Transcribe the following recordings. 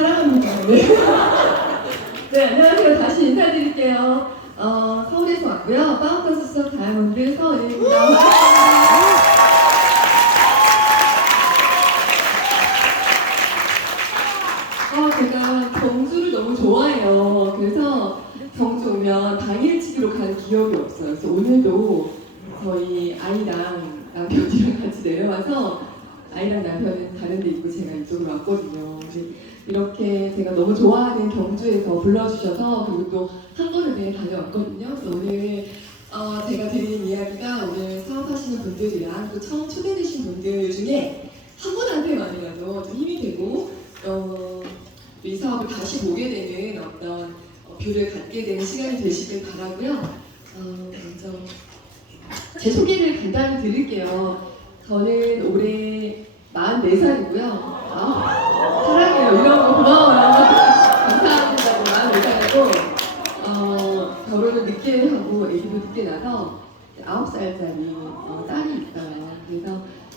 사랑합니다. 네. 네, 안녕하세요. 다시 인사드릴게요. 서울에서 왔고요. 파운더스 수석 다이아몬드 서은입니다. 제가 경주를 너무 좋아해요. 그래서 경주 오면 당일치기로 간 기억이 없어요. 그래서 오늘도 저희 아이랑 남편이랑 같이 내려와서 아이랑 남편은 다른 데 있고 제가 이쪽으로 왔거든요. 이렇게 제가 너무 좋아하는 경주에서 불러주셔서 그리고 또 한 번을 내에 다녀왔거든요. 그래서 오늘 제가 드리는 이야기가 오늘 사업하시는 분들이랑 또 처음 초대되신 분들 중에 한 분한테만이라도 좀 힘이 되고 이 사업을 다시 보게 되는 어떤 뷰를 갖게 되는 시간이 되시길 바라고요. 먼저 제 소개를 간단히 드릴게요. 저는 올해 44살이고요. 사랑해요. 이런 거 고마워요. 감사합니다. 44살이고 결혼을 늦게 하고 아기도 늦게 나서 9살짜리 딸이 있어요. 그래서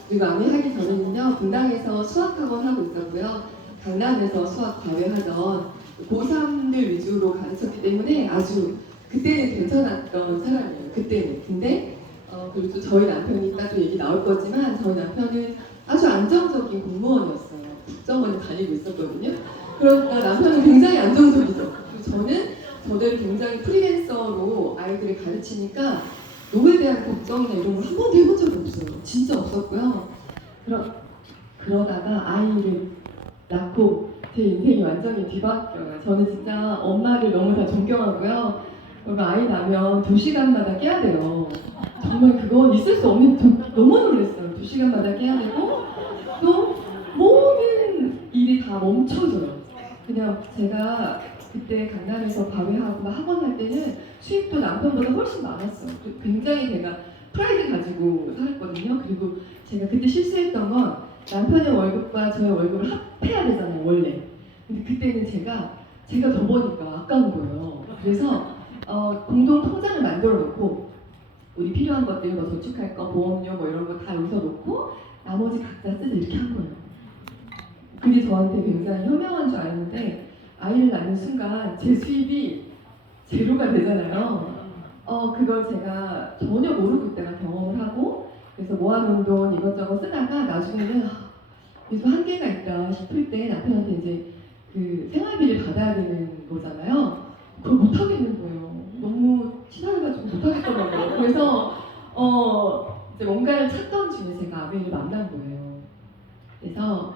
그리고 아내하기 전에는요 분당에서 수학학원 하고 있었고요. 강남에서 수학 과외하던 고3들 위주로 가르쳤기 때문에 아주 그때는 괜찮았던 사람이에요. 그때는. 근데 그리고 또 저희 남편이 이따 또 얘기 나올 거지만 저희 남편은 아주 안정적인 공무원이었어요. 국정원에 다니고 있었거든요. 그러니까 남편은 굉장히 안정적이죠. 그리고 저는 저대로 굉장히 프리랜서로 아이들을 가르치니까 노에 대한 걱정이나 이런 걸 한 번도 해본 적이 없어요. 진짜 없었고요. 그러다가 아이를 낳고 제 인생이 완전히 뒤바뀌어요. 저는 진짜 엄마를 너무 다 존경하고요. 아이 나면 2시간마다 깨야 돼요. 정말 그건 있을 수 없는, 너무 놀랐어요. 2시간마다 깨야 되고 또 모든 일이 다 멈춰져요. 그냥 제가 그때 강남에서 과외하고 학원 할 때는 수입도 남편보다 훨씬 많았어요. 굉장히 제가 프라이드 가지고 살았거든요. 그리고 제가 그때 실수했던 건 남편의 월급과 저의 월급을 합해야 되잖아요, 원래. 근데 그때는 제가 더 버니까 아까운 거예요. 그래서 공동 통장을 만들어 놓고 우리 필요한 것들 뭐 저축할 거, 보험료 뭐 이런 거 다 여기서 놓고 나머지 각자 쓰자 이렇게 한 거예요. 그게 저한테 굉장히 현명한 줄 알았는데 아이를 낳는 순간 제 수입이 제로가 되잖아요. 그걸 제가 전혀 모르고 있다가 경험을 하고 그래서 모아놓은 돈 이것저것 쓰다가 나중에는 그래서 한계가 있다 싶을 때 남편한테 이제 그 생활비를 받아야 되는 거잖아요. 그걸 못 하겠는 거예요. 너무 치사해가지고 못 하겠더라고요. 그래서 이제 뭔가를 찾던 중에 제가 아베를 만난 거예요. 그래서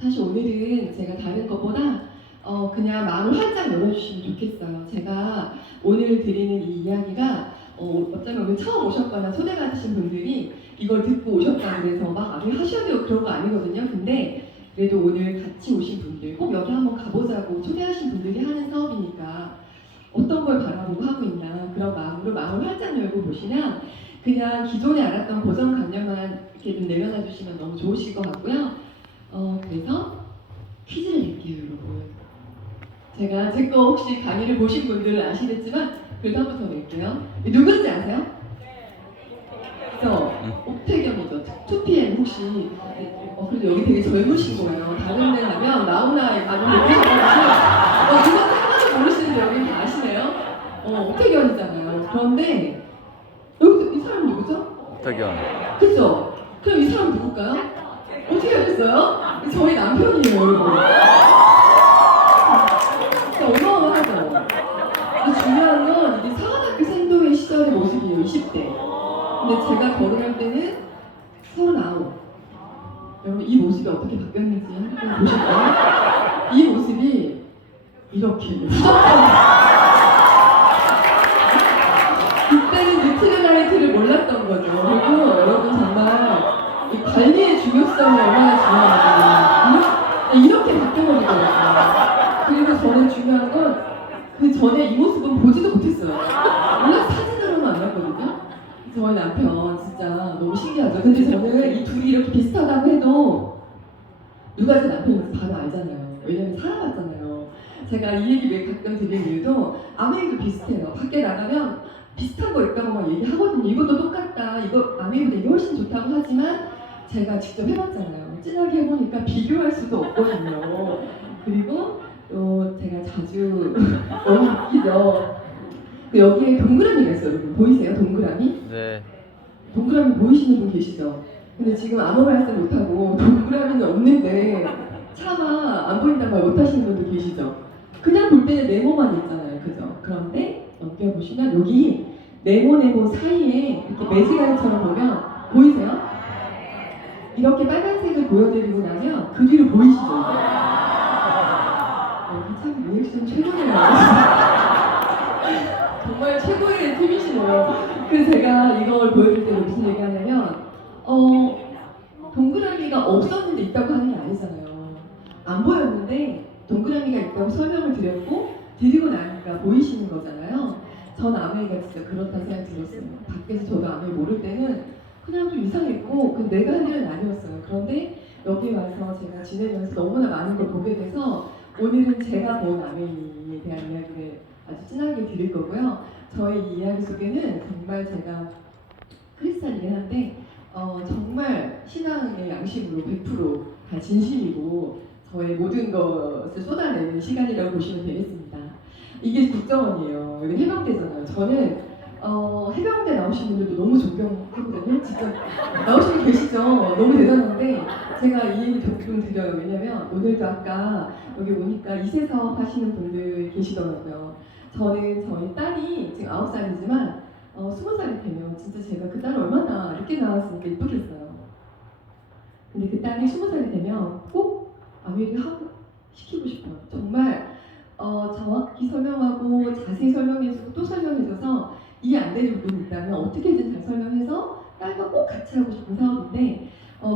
사실 오늘은 제가 다른 것보다 그냥 마음을 활짝 열어주시면 좋겠어요. 제가 오늘 드리는 이 이야기가 어쩌면 오늘 처음 오셨거나 초대받으신 분들이 이걸 듣고 오셨다고 해서 막 아베 하셔야 되고 그런 거 아니거든요. 근데 그래도 오늘 같이 오신 분들 꼭 여기 한번 가보자고 초대하신 분들이 하는 사업이니까 어떤 걸 바라보고 하고 있나 그런 마음으로 마음을 활짝 열고 보시면 그냥 기존에 알았던 고정관념만 이렇게 좀 내려놔 주시면 너무 좋으실 것 같고요. 그래서 퀴즈를 낼게요, 여러분. 제가 제 거 혹시 강의를 보신 분들은 아시겠지만 그래도 한 번 더 낼게요. 누군지 아세요? 그래서 옥태경이죠. 2PM 혹시 그래도 여기 되게 젊으신 거예요. 다른 데 가면 나훈아에 많이 모르셔가지고 그것도 하나도 모르시는데 여기 다 아시네요. 옥태견이잖아요. 그런데 여기 이 사람 누구죠? 옥태견. 그죠? 그럼 이 사람 누굴까요? 어떻게 하셨어요? 저희 남편이에요, 여러분. 어마어마하죠? 중요한 건 이게 사관학교 생도의 시절의 모습이에요, 20대. 근데 제가 결혼할 때는 39. 여러분 이 모습이 어떻게 바뀌었는지 한번 보실까요? 이 모습이 이렇게 그때는 뉴트럴라이트를 몰랐던 거죠. 그리고 여러분 정말 이 관리의 중요성이 얼마나 중요한지 이렇게 바뀌어버리더라고요. 그리고 저는 중요한 건 그 전에 이 모습은 보지도 못했어요. 원래 사진으로만 알았거든요. 저희 남편 진짜 너무 신기하죠. 근데 저는 이 둘이 이렇게 비슷하다고 해도 누가 제 남편인지 바로 알잖아요. 왜냐면 살아봤잖아요. 제가 이 얘기 왜 가끔 드리는 이유도 아메이도 비슷해요. 밖에 나가면 비슷한 거 있다고 막 얘기하거든요. 이것도 똑같다. 이거 아메이보다 이게 훨씬 좋다고 하지만 제가 직접 해봤잖아요. 진하게 해보니까 비교할 수도 없거든요. 그리고 또 제가 자주 너무 웃기죠. 여기에 동그라미가 있어요. 여러분 보이세요? 동그라미? 네. 동그라미 보이시는 분 계시죠? 근데 지금 아무 말씀 못하고 동그라미는 없는데 차마 안 보인다는 말 못하시는 분도 계시죠? 그냥 볼 때는 네모만 있잖아요. 그죠? 그런데 넘겨보시면 여기 네모 사이에 이렇게 매직아이처럼 보면 보이세요? 이렇게 빨간색을 보여드리고 나면 그 뒤로 보이시죠? 여기 참 리액션 최고네요. 정말 최고의 팀이시네요. 그래서 제가 이걸 보여줄 때 무슨 얘기 하냐면 동그라미가 없었는데 있다고 하는 게 아니잖아요. 안 보였는데 동그라미가 있다고 설명을 드렸고 드리고 나니까 보이시는 거잖아요. 전 아메이가 진짜 그렇다는 생각이 들었어요. 밖에서 저도 아메이 모를 때는 그냥 좀 이상했고 내가 할 일은 아니었어요. 그런데 여기 와서 제가 지내면서 너무나 많은 걸 보게 돼서 오늘은 제가 본 아메이에 대한 이야기를 아주 진하게 드릴 거고요. 저의 이 이야기 속에는 정말 제가 크리스찬이긴 한데 정말 신앙의 양심으로 100%다 진심이고 저의 모든 것을 쏟아내는 시간이라고 보시면 되겠습니다. 이게 국정원이에요. 여기 해병대잖아요. 저는 해병대 나오신 분들도 너무 존경하거든요. 진짜 나오신 분 계시죠? 너무 대단한데 제가 이 얘기 좀 드려요. 왜냐면 오늘도 아까 여기 오니까 2세 사업 하시는 분들 계시더라고요. 저는 저희 딸이 지금 9살이지만 20살이 되면 진짜 제가 그 딸을 얼마나 늦게 낳았으니까 이쁘겠어요. 근데 그 딸이 20살이 되면 꼭 아메를 하고 시키고 싶어요. 정말 정확히 설명하고 자세히 설명해주고 또 설명해줘서 이해 안 되는 부분이 있다면 어떻게든 잘 설명해서 딸과 꼭 같이 하고 싶은 사업인데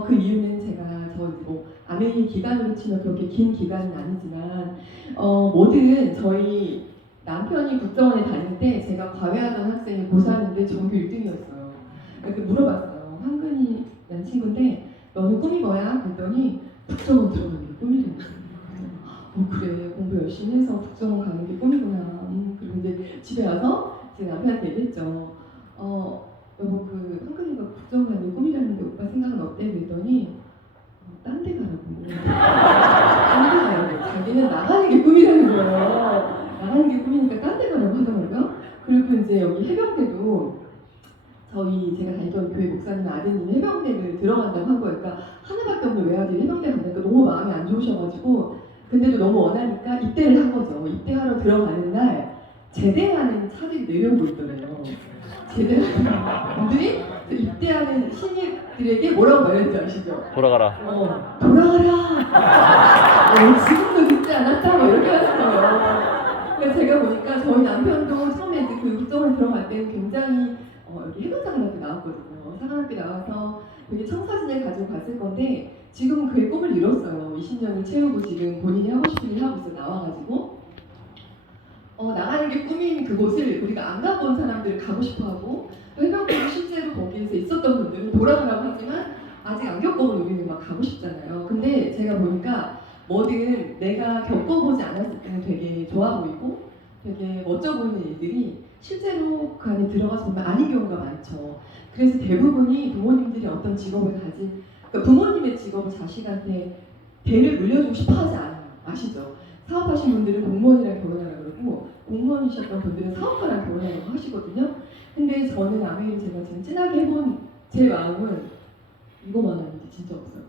그 이유는 제가 뭐 아메이 기간으로 치면 그렇게 긴 기간은 아니지만 뭐든 저희 남편이 국정원에 다닐 때 제가 과외하던 학생이 고3인데 전교 1등이었어요. 그래서 물어봤어요. 황근이라는 친구인데 너는 꿈이 뭐야? 그랬더니 국정원 들어가는 게 꿈이라고 했어요. 그래 공부 열심히 해서 국정원 가는 게 꿈이구나. 그리고 이제 집에 와서 제 남편한테 얘기했죠. 여보 그 황근이가 국정원 가는 게 꿈이라는데 오빠 생각은 어때? 그랬더니 딴 데 가라고. 딴 데 가라고. 자기는 나가는 게 꿈이라는 거예요. 나가는 게 꿈이니까 딴 데 가라고 하더라고요. 그리고 이제 여기 해병대도 저희 제가 다니던 교회 목사님 아드님이 해병대를 들어간다고 한 거예요. 그러니까 하나밖에 없는 외아들이 해병대 간다니까 너무 마음이 안 좋으셔가지고 근데도 너무 원하니까 입대를 한 거죠. 입대하러 들어가는 날 제대하는 차들이 내려오고 있더래요. 제대하는 분들이 입대하는 신입들에게 뭐라고 말했는지 아시죠? 돌아가라. 돌아가라. 지금도 듣지 않았다. 뭐 이렇게 하는 거예요. 그래서 제가 보니까 저희 남편도 처음에 이제 그 국정원 들어갈 때는 굉장히 여기 해군장학교 나왔거든요. 사관학교 나와서 되게 청사진을 가지고 갔을 건데 지금은 그의 꿈을 이뤘어요. 20년을 채우고 지금 본인이 하고 싶은 일 하고 있어 나와가지고 나가는 게 꿈인 그곳을 우리가 안 가본 사람들 가고 싶어하고 또 해병대도 실제로 거기에서 있었던 분들은 돌아가라고 하지만 아직 안 겪어본 우리는 막 가고 싶잖아요. 근데 제가 보니까 뭐든 내가 겪어보지 않았을 때는 되게 좋아 보이고 되게 멋져 보이는 일들이 실제로 그 안에 들어가서 보면 아닌 경우가 많죠. 그래서 대부분이 부모님들이 어떤 직업을 가진 그러니까 부모님의 직업을 자식한테 대를 물려주고 싶어 하지 않아요. 아시죠? 사업하신 분들은 공무원이랑 결혼하라고 그러고 공무원이셨던 분들은 사업가랑 결혼하라고 하시거든요. 근데 저는 아메이를 제가 지금 진하게 해본 제 마음은 이거만 하는데 진짜 없어요.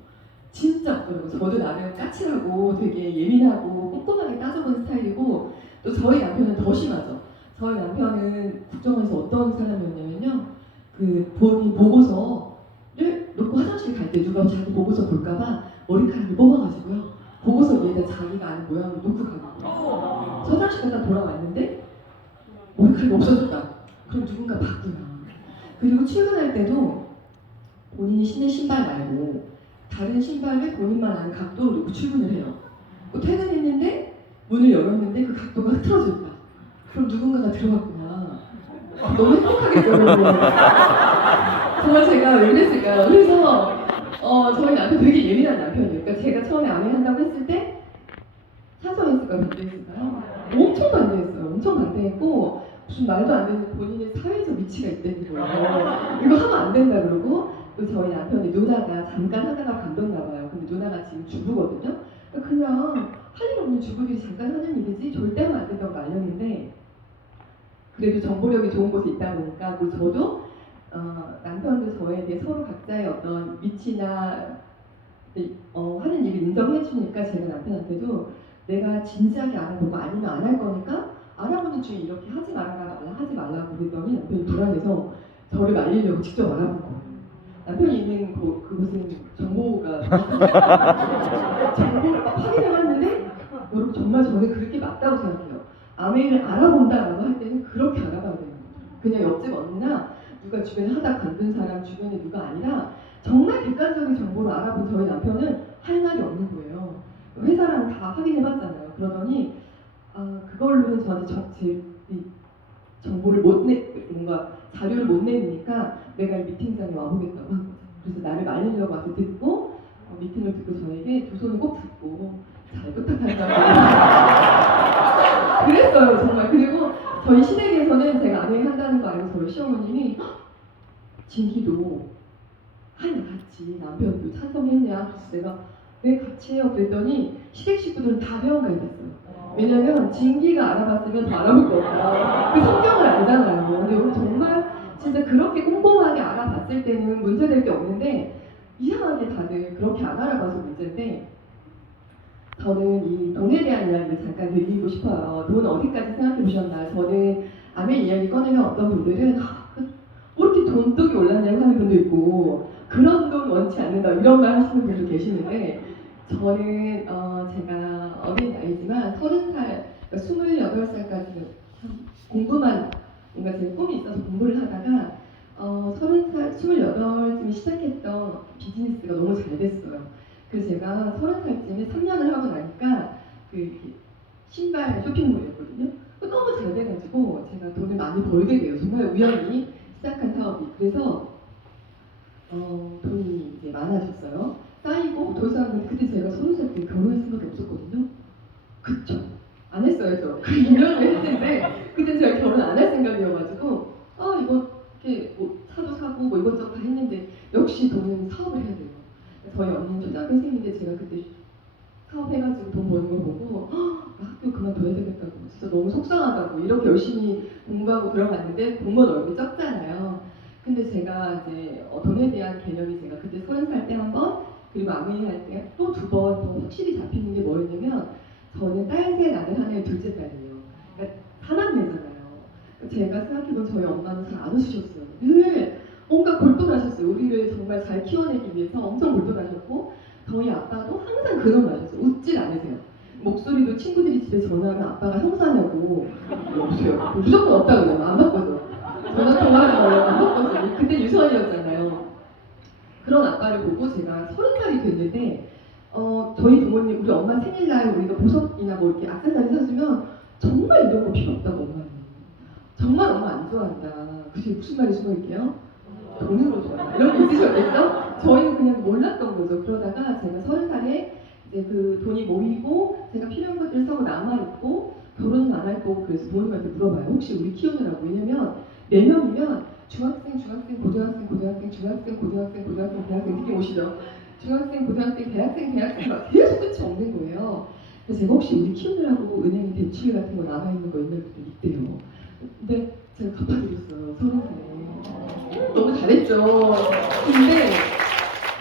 진짜 없더라고요. 저도 나름 까칠하고 되게 예민하고 꼼꼼하게 따져보는 스타일이고 또 저희 남편은 더 심하죠. 저희 남편은 국정원에서 어떤 사람이었냐면요. 그 본인 보고서를 놓고 화장실 갈 때 누가 자기 보고서 볼까봐 머리카락을 뽑아가지고요. 보고서 위에다 자기가 아는 모양을 놓고 가는 거예요. 화장실 갔다 돌아왔는데 머리카락이 없어졌다. 그럼 누군가 봤구나. 그리고 출근할 때도 본인이 신는 신발 말고 다른 신발을 본인만 아는 각도로 놓고 출근을 해요. 퇴근했는데 문을 열었는데 그 각도가 흐트러져 있다. 그럼 누군가가 들어갔구나. 너무 행복하겠어요. 정말 제가 왜 그랬을까요? 그래서 저희 남편 되게 예민한 남편이에요. 그러니까 제가 처음에 아메 한다고 했을 때 찬성했을까요? 반대했을까요? 엄청 반대했어요. 엄청 반대했고 무슨 말도 안 되는 본인의 사회적 위치가 있다는 거예요. 이거 하면 안 된다 그러고 또 저희 남편의 누나가 잠깐 하다가 간뒀나 봐요. 근데 누나가 지금 주부거든요. 그냥 할 일 없는 주부들이 잠깐 하는 일이지 절대 하면 안 된다고 말렸는데 그래도 정보력이 좋은 곳에 있다 보니까 그리고 저도 남편도 저에 대해 서로 각자의 어떤 위치나 하는 일을 인정해 주니까 제가 남편한테도 내가 진지하게 알아보고 아니면 안 할 거니까 알아보는 중에 이렇게 하지 말라 하지 말라고 그랬더니 남편이 불안해서 저를 말리려고 직접 알아본 거예요. 남편이 있는 그곳은 정보가 정보를 막 확인해 봤는데 여러분 정말 저는 그렇게 맞다고 생각해요. 아메이를 알아본다라고 할 때는 그렇게 알아봐야 돼요. 그냥 옆집 언니나 누가 주변에 하다 관둔 사람 주변에 누가 아니라 정말 객관적인 정보를 알아본 저희 남편은 할 말이 없는 거예요. 회사랑 다 확인해 봤잖아요. 그러더니 그걸로는 저한테 정보를 뭔가 자료를 못 내니까 내가 이 미팅장에 와보겠다고 한 거죠. 그래서 나를 말리려고 와서 듣고 미팅을 듣고 저에게 두 손을 꼭 잡고 잘 부탁한다고 그랬어요 정말. 그리고 저희 시댁에서는 제가 아내 한다는 거 알고 저희 시어머님이 진기도 하냐 같이 남편도 찬성했냐 그래서 내가 네 같이 해요 그랬더니 시댁 식구들은 다 회원 가입했어요. 왜냐면 진기가 알아봤으면 더 알아볼 거 없고 그 성경을 알잖아요. 근데 우리 정말 진짜 그렇게 꼼꼼하게 알아봤을 때는 문제될 게 없는데 이상하게 다들 그렇게 안 알아봐서 문제인데 저는 이 돈에 대한 이야기를 잠깐 드리고 싶어요. 돈 어디까지 생각해 보셨나요? 저는 아내 이야기 꺼내면 어떤 분들은 뭐 이렇게 돈독이 올랐냐고 하는 분도 있고 그런 돈 원치 않는다 이런 말 하시는 분도 계시는데 저는 제가 어린 나이지만 30살, 그러니까 28살까지는 공부만 뭔가 제 꿈이 있어서 공부를 하다가 30살, 28쯤에 시작했던 비즈니스가 너무 잘 됐어요. 그래서 제가 30살쯤에 3년을 하고 나니까 그 신발 쇼핑몰이었거든요. 너무 잘 돼가지고 제가 돈을 많이 벌게 돼요. 정말 우연히 시작한 사업이. 그래서 돈이 이제 많아졌어요. 쌓이고 더 이상 그때 제가 30살 때 결혼할 생각이 없었거든요. 그쵸? 안 했어요 저. 그 유명을 했는데 그때 제가 결혼 안 할 생각이어가지고 이거 이렇게 뭐 차도 사고 뭐 이것저것 다 했는데 역시 돈은 사업을 해야 돼요. 저희 언니는 초등학생인데 제가 그때 사업해가지고 돈 버는 걸 보고 학교 그만둬야 되겠다고 진짜 너무 속상하다고 이렇게 열심히 공부하고 들어갔는데 공무원 월급이 적잖아요. 근데 제가 이제 돈에 대한 개념이 제가 그때 30살 때 한 번 그리고 아메이 할 때 또 두 번 더 확실히 잡히는 게 뭐였냐면 저는 딸3 아들 하나의 둘째 딸이에요. 그러니까 사남매잖아요. 제가 생각해본 저희 엄마는 잘 안 웃으셨어요. 늘 뭔가 골똘하셨어요. 우리를 정말 잘 키워내기 위해서 엄청 골똘하셨고 저희 아빠도 항상 그런 말이었어요. 웃질 않으세요. 목소리도 친구들이 집에 전화하면 아빠가 형사냐고 없어요. 무조건 없다 그러면 안 바꿔서 전화 통화하지 말라고 안 바꿔서 그때 유선이었잖아요. 그런 아빠를 보고 제가 30살이 됐는데 저희 부모님 우리 엄마 생일날 우리가 보석이나 뭐 이렇게 액세서리 사주면 정말 이런 거 필요 없다고 엄마는 정말 엄마 안 좋아한다. 그게 무슨 말이 숨어있게요? 돈으로 좋아한다. 이런 게 있으셨겠죠? 저희는 그냥 몰랐던 거죠. 그러다가 제가 30살에 이제 그 돈이 모이고 제가 필요한 것들을 사고 남아있고 결혼은 안 할 거고 그래서 부모님한테 물어봐요. 혹시 우리 키우느라고. 왜냐면 4명이면 중학생, 고등학생, 대학생 느낌 오시죠? 중학생, 고등학생, 대학생 막 계속 끝이 없는 거예요. 그래서 제가 혹시 우리 키우느라고 은행에 대출 같은 거 남아있는 거 있는 분들 있대요. 근데 제가 갚아드렸어요. 30살에. 너무 잘했죠. 근데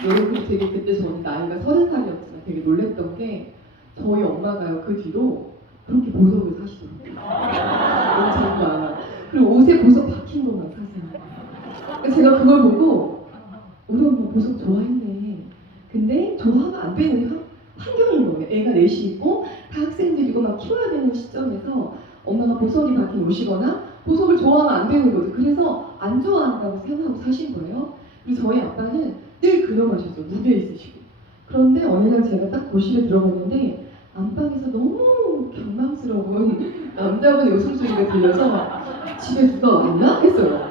여러분 되게 그때 저는 나이가 30살이었지만 되게 놀랬던 게 저희 엄마가요 그 뒤로 그렇게 보석을 사시더라고요. 너무 정말. 그리고 옷에 보석 박힌 것만 사세요. 제가 그걸 보고 우리 엄마 보석 좋아했네. 근데 좋아하면 안 되는 환경인 거예요. 애가 넷이 있고 다 학생들이고 막 키워야 되는 시점에서 엄마가 보석이 박힌 옷이거나 보석을 좋아하면 안 되는 거죠. 그래서 안 좋아한다고 생각하고 사신 거예요. 그리고 저희 아빠는 늘 그러하셨죠. 무대에 있으시고. 그런데 어느 날 제가 딱 거실에 들어갔는데 안방에서 너무 경망스러운 남자분의 웃음소리가 들려서 집에 누가 왔나? 했어요.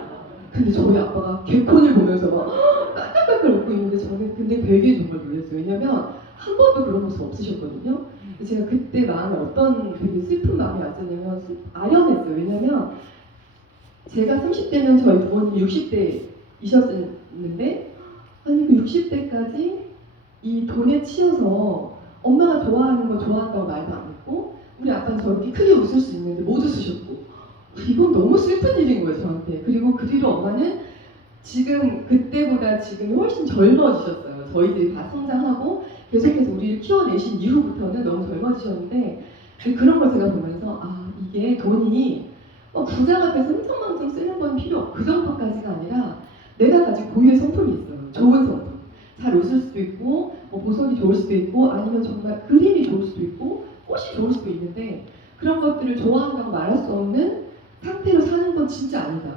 근데 저희 아빠가 개콘을 보면서 막 깔깔깔깔 웃고 있는데 저는 근데 되게 정말 놀랐어요. 왜냐면 한 번도 그런 모습 없으셨거든요. 제가 그때 마음에 어떤 되게 슬픈 마음이 왔었냐면 아련했어요. 왜냐면 제가 30대면 저희 부모님이 60대이셨는데 아니 그 60대까지 이 돈에 치여서 엄마가 좋아하는 거 좋아한다고 말도 안 했고 우리 아빠는 저렇게 크게 웃을 수 있는데 못 웃으셨고 이건 너무 슬픈 일인 거예요 저한테. 그리고 그 뒤로 엄마는 지금 그때보다 지금이 훨씬 젊어지셨어요. 저희들이 다 성장하고 계속해서 우리를 키워내신 이후부터는 너무 젊어지셨는데 그런 걸 제가 보면서 아 이게 돈이 부자가 돼서 흥청망청 쓰는 건 필요 없고 그 정도까지가 아니라 내가 가진 고유의 성품이 있어요. 좋은 성품. 잘 웃을 수도 있고 보석이 좋을 수도 있고 아니면 정말 그림이 좋을 수도 있고 꽃이 좋을 수도 있는데 그런 것들을 좋아한다고 말할 수 없는 상태로 사는 건 진짜 아니다.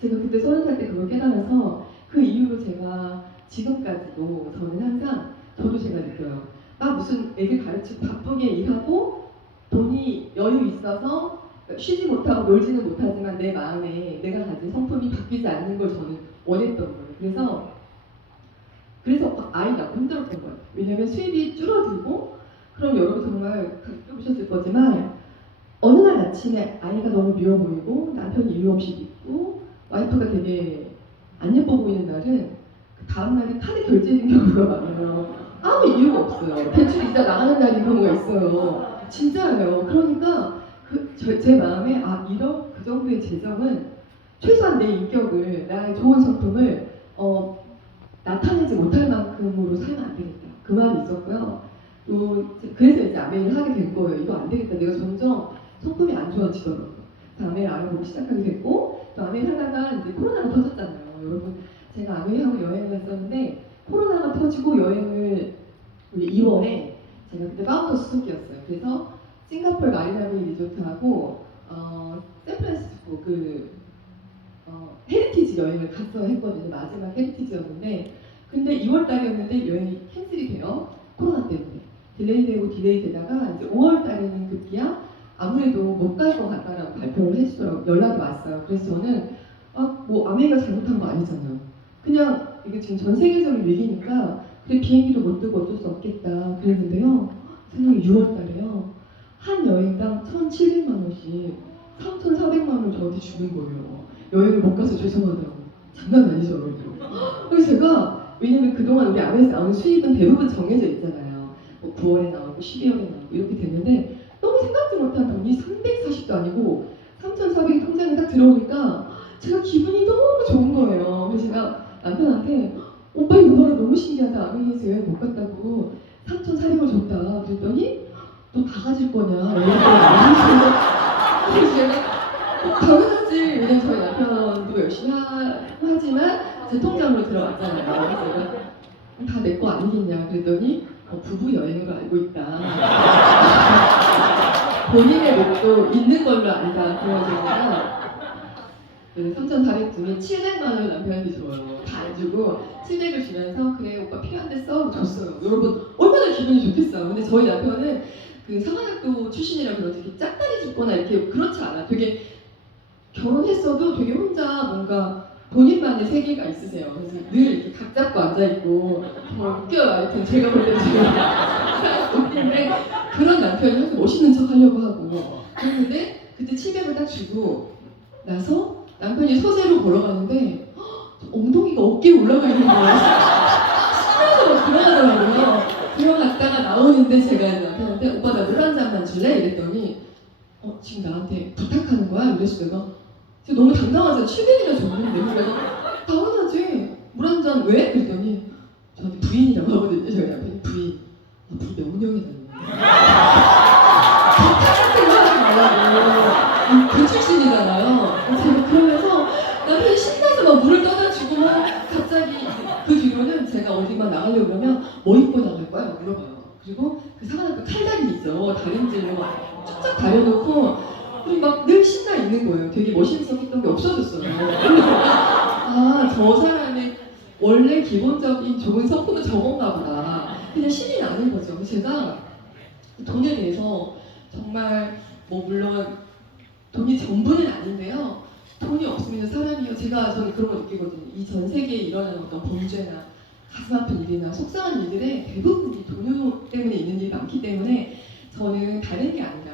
제가 그때 30살 때 그걸 깨달아서 그 이후로 제가 지금까지도 저는 항상 저도 제가 느껴요. 막 무슨 애들 가르치고 바쁘게 일하고 돈이 여유 있어서 쉬지 못하고 놀지는 못하지만 내 마음에 내가 가진 성품이 바뀌지 않는 걸 저는 원했던 거예요. 그래서 아이 낳고 힘들었던 거예요. 왜냐면 수입이 줄어들고 그럼 여러분 정말 겪어보셨을 거지만 어느 날 아침에 아이가 너무 미워 보이고 남편이 이유 없이 있고 와이프가 되게 안 예뻐 보이는 날은 그 다음날에 카드 결제된 경우가 많아요. 아무 이유가 없어요. 대출 이자 나가는 날인 경우가 있어요. 진짜예요. 그러니까 제 마음에 이런 그 정도의 재정은 최소한 내 인격을 나의 좋은 성품을 나타내지 못할 만큼으로 살면 안 되겠다. 그 마음이 있었고요. 또 그래서 이제 아메이를 하게 된 거예요. 이거 안 되겠다. 내가 점점 성품이 안 좋아지더라고요. 그래서 아메이를 알아보기 시작하게 됐고 또 아메이를 하다가 이제 코로나가 터졌잖아요. 여러분 제가 아메이하고 여행을 했었는데 코로나가 터지고 여행을 우리 2월에 제가 그때 파운더 수석이었어요. 그래서 싱가포르 마리나베이 리조트하고 샌프란시스코 헤리티지 여행을 갔어 했거든요. 마지막 헤리티지였는데 근데 2월 달이었는데 여행이 캔슬이 돼요. 코로나 때문에 딜레이 되다가 이제 5월 달에는 급기야 아무래도 못 갈 것 같다라고 발표를 해주더라고요. 연락이 왔어요. 그래서 저는 뭐 아메리카 잘못한 거 아니잖아요. 그냥 이게 지금 전 세계적인 위기니까 그래 비행기도 못 뜨고 어쩔 수 없겠다 그랬는데요. 세상에 6월 달에요. 한 여행당 1,700만 원씩 3,400만 원을 저한테 주는 거예요. 여행을 못 가서 죄송하다고. 장난 아니죠, 여러분. 그래서 제가 왜냐면 그동안 우리 안에서 나오는 수입은 대부분 정해져 있잖아요. 뭐 9월에 나오고 12월에 나오고 이렇게 됐는데 너무 생각지 못한 돈이 340도 아니고 3,400이 통장에 딱 들어오니까 제가 기분이 너무 좋은 거예요. 그래서 제가 남편한테 오빠 이거 봐라 너무 신기하다. 아메리카에서 여행 못 갔다고 3,400을 줬다. 그랬더니 너 다 가질 거냐? 그래서 제가 당연하지. 왜냐면 저희 남편도 열심히 하지만 제 통장으로 들어왔잖아요. 그래서 제가 다 내 거 아니겠냐 그랬더니 부부 여행으로 알고 있다. 본인의 몫도 있는 걸로 안다. 그러니까 3,400 중에 700만 원을 남편한테 줘요. 다 안 주고 700을 주면서 그래 오빠 필요한데 써 줬어요. 여러분 얼마나 기분이 좋겠어요. 근데 저희 남편은 그 상한학교 출신이라 그런지 이렇게 짝다리 짚거나 이렇게 그렇지 않아. 되게 결혼했어도 되게 혼자 뭔가 본인만의 세계가 있으세요. 그래서 늘 이렇게 각 잡고 앉아있고 정말 웃겨요. 하여튼 제가 볼 때도 웃긴데 그런 남편이 항상 멋있는 척 하려고 하고 그랬는데 그때 700을 딱 주고 나서 남편이 서재로 걸어가는데 엉덩이가 어깨에 올라가 있는 거예요. 신나서 들어가더라고요. 들어갔다가 나오는데 제가 남편한테 오빠 나 물 한 잔만 줄래? 이랬더니 지금 나한테 부탁하는 거야? 이랬어. 내가 너무 당당하잖아. 700이나 줬는데 내가 당연하지. 물 한 잔 왜? 그랬더니 저한테 부인이라고 하거든요. 저희 남편이 부인. 부인 명령이잖아요. 부탁 같은 거 하지 말라고. 그 출신이잖아요. 제가 그러면서 남편이 신나서 막 물을 떠다주고 갑자기 그 뒤로는 제가 어디만 나가려고 그러면 뭐 입고 나갈 거야? 막 물어봐요. 그리고 그 상하학교 칼다리 있죠. 다림질로 쫙쫙 다려놓고 그리고 막 늘 신나 있는 거예요. 되게 멋있었던 게 없어졌어요. 저 사람의 원래 기본적인 좋은 성품은 저건가 보다. 그냥 신이 나는 거죠. 제가 돈에 대해서 정말 물론 돈이 전부는 아닌데요. 돈이 없으면 사람이요. 저는 그런 거 느끼거든요. 이 전 세계에 일어나는 어떤 범죄나 가슴 아픈 일이나 속상한 일들의 대부분이 돈 때문에 있는 일이 많기 때문에 저는 다른 게 아니라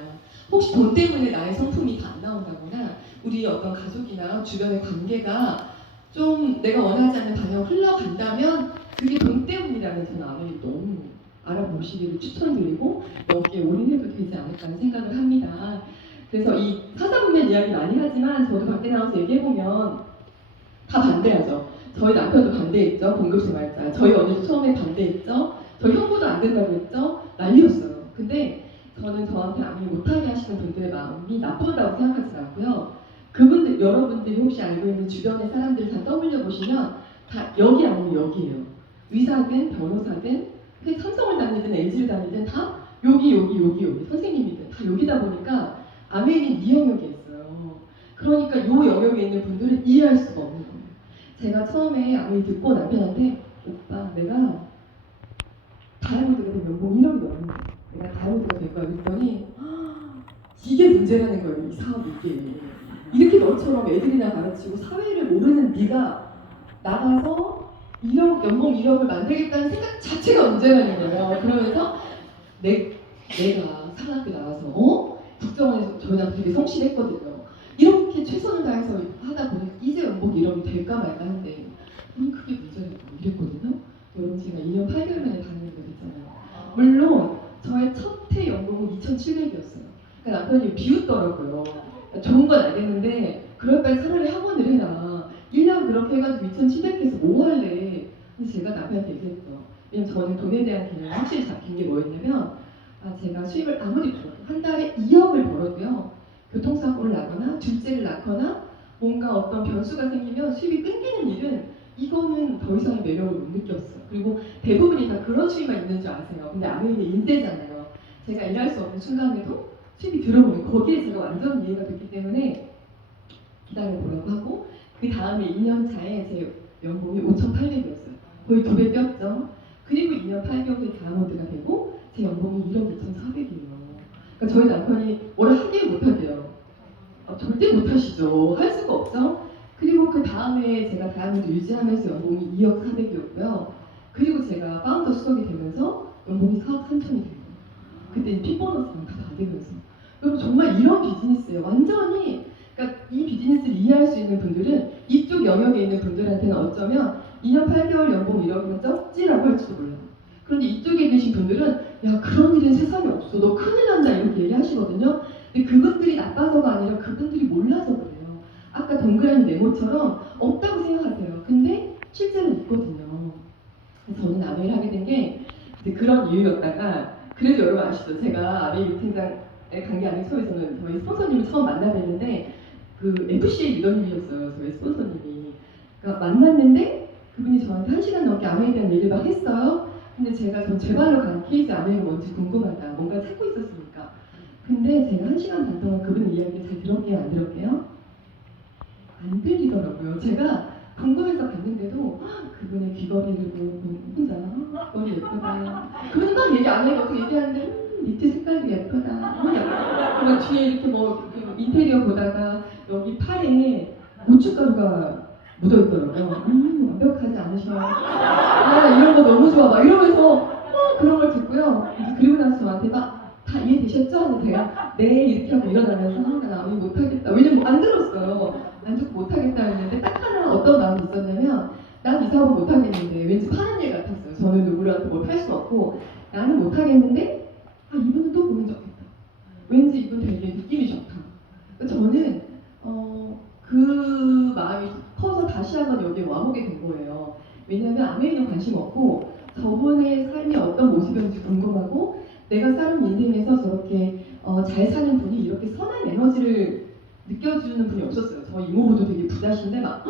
혹시 돈 때문에 나의 성품이 다 안 나온다거나 우리 어떤 가족이나 주변의 관계가 좀 내가 원하지 않는 방향으로 흘러간다면 그게 돈 때문이라면 저는 아무리 너무 알아보시기를 추천드리고 여기에 올인해도 되지 않을까 하는 생각을 합니다. 그래서 이 사사분면 이야기 많이 하지만 저도 밖에 나와서 얘기해보면 다 반대하죠. 저희 남편도 반대했죠. 공급생활자. 저희 언니도 처음에 반대했죠. 저희 형부도 안 된다고 했죠. 난리였어요. 근데 저는 저한테 아무 못하게 하시는 분들의 마음이 나쁘다고 생각하지 않고요. 그분들, 여러분들이 혹시 알고 있는 주변의 사람들 다 떠올려 보시면 다 여기 아니면 여기예요. 의사든 변호사든 삼성을 다니든 LG를 다니든 다 여기 선생님이든 다 여기다 보니까 아메이는 이 영역에 있어요. 그러니까 이 영역에 있는 분들은 이해할 수가 없는 거예요. 제가 처음에 아메이 듣고 남편한테 오빠 내가 다이아몬드가 되면 연봉 1억이 넘는데 내가 다이아몬드가 될 거야 그랬더니 이게 문제라는 거예요. 이 사업이 이게 이렇게 너처럼 애들이나 가르치고 사회를 모르는 네가 나가서 1억, 연봉 1억을 만들겠다는 생각 자체가 문제라는 거예요. 그러면서 내가 사관학교 나와서 국정원에서 저희 남편 되게 성실했거든요. 이렇게 최선을 다해서 하다 보니까 이제 연봉 1억이 될까 말까 한데 그게 문제라고 이랬거든요. 여러분 제가 2년 8개월 만에 다니게 됐잖아요. 물론 저의 첫 해 연봉은 2,700이었어요. 그러니까 남편이 비웃더라고요. 좋은 건 알겠는데 그럴 바에 차라리 학원을 해라. 1년 그렇게 해가지고 2,700해서 뭐 할래? 그래서 제가 남편한테 얘기했죠. 왜냐면 저는 돈에 대한 개념이 확실히 잡힌 게 뭐였냐면 제가 수입을 아무리 벌어도 한 달에 2억을 벌어도요. 교통사고를 나거나 둘째를 낳거나 뭔가 어떤 변수가 생기면 수입이 끊기는 일은 이거는 더 이상의 매력을 못 느꼈어요. 그리고 대부분이 다 그런 수입만 있는 줄 아세요. 근데 아메이는 인대잖아요. 제가 일할 수 없는 순간에도 수입이 들어오면 거기에 제가 완전 이해가 됐기 때문에 기다려보라고 하고 그 다음에 2년 차에 제 연봉이 5,800이었어요. 거의 2배 뛰었죠. 그리고 2년 8개월에 다이아몬드가 되고 제 연봉이 1억 2,400이에요. 그러니까 저희 남편이 뭐라 하기에 못하게요. 절대 못하시죠. 할 수가 없죠. 그리고 그 다음에 제가 다이아몬드 유지하면서 연봉이 2억 4백이었고요. 그리고 제가 파운더 수석이 되면서 연봉이 4억 3천이 된 거예요. 그때 피 보너스랑 다 받으면서. 여러분 정말 이런 비즈니스예요. 완전히 그러니까 이 비즈니스를 이해할 수 있는 분들은 이쪽 영역에 있는 분들한테는 어쩌면 2년 8개월 연봉 1억이면 적지라고 할지도 몰라요. 그런데 이쪽에 계신 분들은 야 그런 일은 세상에 없어. 너 큰일 난다 이렇게 얘기하시거든요. 근데 그분들이 나빠서가 아니라 그분들이 몰라서 그래요. 아까 동그라미 네모처럼 없다고 생각하세요. 근데 실제로 있거든요. 저는 아메이를 하게 된 게 그런 이유였다가 그래도 여러분 아시죠? 제가 아메이 미팅장에 간 게 아닌 처음에서는 저희 스폰서님을 처음 만나뵀는데 그 FCA 리더님이셨어요. 저희 스폰서님이. 그러니까 만났는데 그분이 저한테 1시간 넘게 아메이에 대한 얘기를 막 했어요. 근데 전 제 발로 간 케이스 아메이가 뭔지 궁금하다. 뭔가 찾고 있었으니까. 근데 제가 1시간 반 동안 그분 이야기를 잘 들었게요? 안 들었게요? 안 들리더라고요. 제가 궁금해서 갔는데도 그분의 귀걸이를 보고 혼자 머리 예쁘다. 그분이 막 얘기 안 해요. 그 얘기하는데 니트 색깔도 예쁘다. 그리고 뒤에 이렇게 뭐 인테리어 보다가 여기 팔에 고춧가루가 묻어있더라고요. 완벽하지 않으셔. 이런 거 너무 좋아. 막 이러면서 그런 걸 듣고요. 그리고 나서 저한테 막 다 이해되셨죠? 하고 제가 네 이렇게 하고 일어나면서 나 아무 못하겠다. 왜냐면 안 들었어요. 안 듣고 못하겠다 했는데 딱 하나 어떤 마음이 있었냐면 난 이 사업은 못하겠는데 왠지 파는 일 같았어요. 저는 누구한테 뭘 팔 수 없고 나는 못하겠는데 이분은 또 보면 좋겠다. 왠지 이분 되게 느낌이 좋다. 저는 그 마음이 커서 다시 한번 여기에 와보게 된 거예요. 왜냐하면 아메이는 관심 없고 저분의 삶이 어떤 모습이었는지 궁금하고 내가 사는 인생에서 저렇게 잘 사는 분이 이렇게 선한 에너지를 느껴주는 분이 없었어요. 저 이모부도 되게 부자신데 막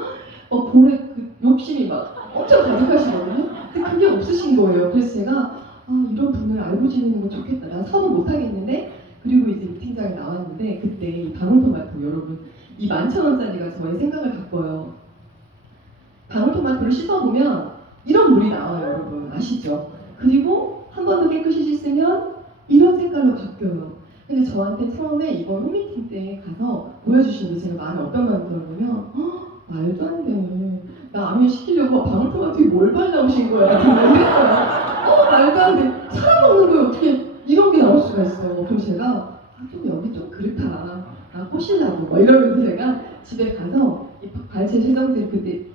볼에 그 욕심이 막 엄청 가득하시거든요. 근데 그게 없으신 거예요. 그래서 제가 이런 분을 알고 지내는 건 좋겠다. 난 사업은 못하겠는데 그리고 이제 미팅장에 나왔는데 그때 이 방울토마토 여러분 이 11,000원짜리가 저의 생각을 바꿔요. 방울토마토를 씻어보면 이런 물이 나와요. 여러분 아시죠? 그리고 한 번 더 깨끗이 씻으면 이런 색깔로 바뀌어요. 근데 저한테 처음에 이번 홈미팅 때 가서 보여주시는데 제가 마음에 어떤 마음이 들었냐면 말도 안 돼. 나 아메이 시키려고 방울토마토에 뭘 발라오신 거야? 정말 이랬어요. 말도 안 돼. 사람 먹는 거에 어떻게 이런 게 나올 수가 있어. 그럼 제가 좀 여기 좀 그렇다. 꼬시려고 막 이러면서 제가 집에 가서 이 발체 세정제를 그때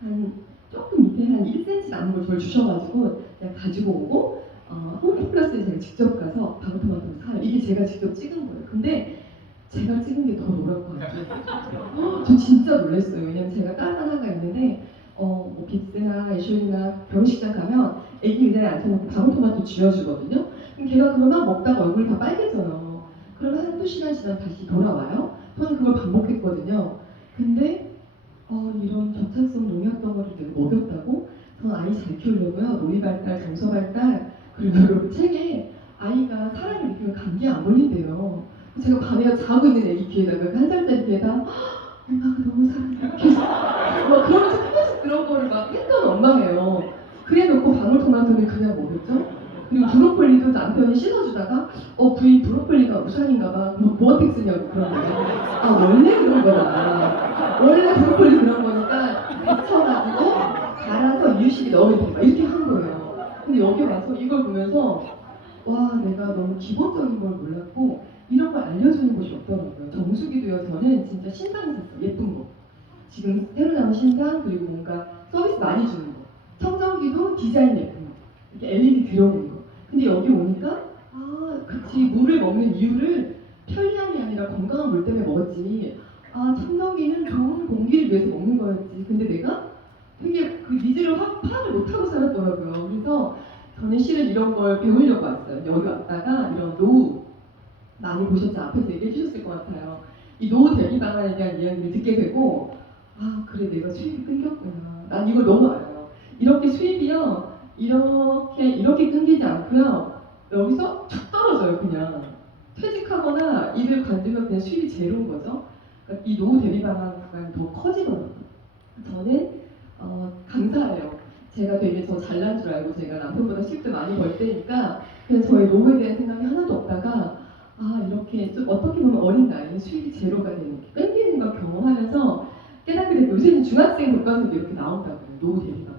한 조금 밑에 한 1cm 남은 걸 저를 주셔가지고 그냥 가지고 오고 홈플러스에 제가 직접 가서 방울토마토를 사요. 이게 제가 직접 찍은 거예요. 근데 제가 찍은 게 더 노랗고 같아요. 저 진짜 놀랐어요. 왜냐면 제가 딸 하나가 있는데 뭐 빅스나 애슐리나 결혼식장 가면 애기 의자에 앉혀놓고 방울토마토 쥐어주거든요. 그럼 걔가 그러면 먹다가 얼굴이 다 빨개져요. 그러면 한두 시간 지나면 다시 돌아와요. 저는 그걸 반복했거든요. 근데 이런 저착성 농약 덩어리를 내가 먹였다고? 전 아이 잘 키우려고요. 놀이 발달, 정서 발달, 그리고 여러분 책에 아이가 사람을 느끼면 감기에 안 걸린대요. 제가 밤에 자고 있는 애기 귀에다가 그 1살짜리 귀에다 엄마가 너무 사랑해 계속 막 그러면서 계속 그런 거를 막 했던 엄마예요. 그래놓고 방울토마토는 그냥 먹였죠. 그리고 브로콜리도 남편이 씻어주다가 부인 브로콜리가 우산인가봐 뭐어떻게 쓰냐고 그런 거예요. 아 원래 그런 거다. 원래 브로콜리 그런 거니까 데쳐가지고 갈아서 이유식에 넣으면 된다 이렇게 한 거예요. 근데 여기 와서 이걸 보면서 와 내가 너무 기본적인 걸 몰랐고 이런 걸 알려주는 곳이 없더라고요. 정수기도요. 저는 진짜 신상 샀어요. 예쁜 거. 지금 새로 나온 신상 그리고 뭔가 서비스 많이 주는 거. 청정기도 디자인 예쁜 거. 이렇게 LED 들어오는 거. 근데 여기 오니까 그치 물을 먹는 이유를 편리함이 아니라 건강한 물 때문에 먹었지. 청정기는 좋은 공기를 위해서 먹는 거였지. 근데 내가 되게 그 니즈를 확 파악을 못하고 살았더라고요. 그래서 저는 실은 이런 걸 배우려고 왔어요. 여기 왔다가 이런 노후 많이 보셨죠? 앞에서 얘기해 주셨을 것 같아요. 이 노후 대비 방안에 대한 이야기를 듣게 되고 그래 내가 수입이 끊겼구나. 난 이걸 너무 알아요. 이렇게 수입이요. 이렇게 끊기지 않고요. 여기서 툭 떨어져요. 그냥 퇴직하거나 일을 관두면 그냥 수입이 제로인 거죠. 그러니까 이 노후 대비 방안 구간이 더 커지더라고요. 저는 감사해요. 제가 되게 저 잘난 줄 알고 제가 남편보다 수입도 많이 벌 때니까 그냥 저의 노후에 대한 생각이 하나도 없다가 이렇게 좀 어떻게 보면 어린 나이에 수입이 제로가 되는 게 끊기는 걸 경험하면서 깨닫게 되고 요새는 중학생 교과서도 이렇게 나온다고요. 노후 대비방안.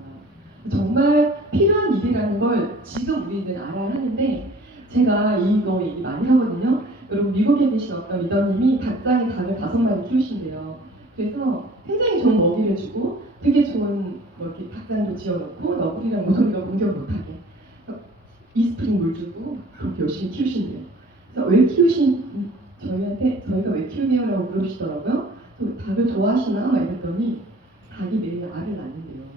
정말 필요한 일이라는 걸 지금 우리는 알아야 하는데 제가 이거 얘기 많이 하거든요. 여러분 미국에 계신 어떤 리더님이 닭장에 닭을 5마리 키우신대요. 그래서 굉장히 좋은 먹이를 주고 되게 좋은 이렇게 닭장도 지어놓고 너구리랑 모서리가 공격 못하게 이스프링 물 주고 그렇게 열심히 키우신대요. 그래서 왜 저희가 왜 키우냐고 물으시더라고요. 닭을 좋아하시나? 막 이랬더니 닭이 매일 알을 낳는데요.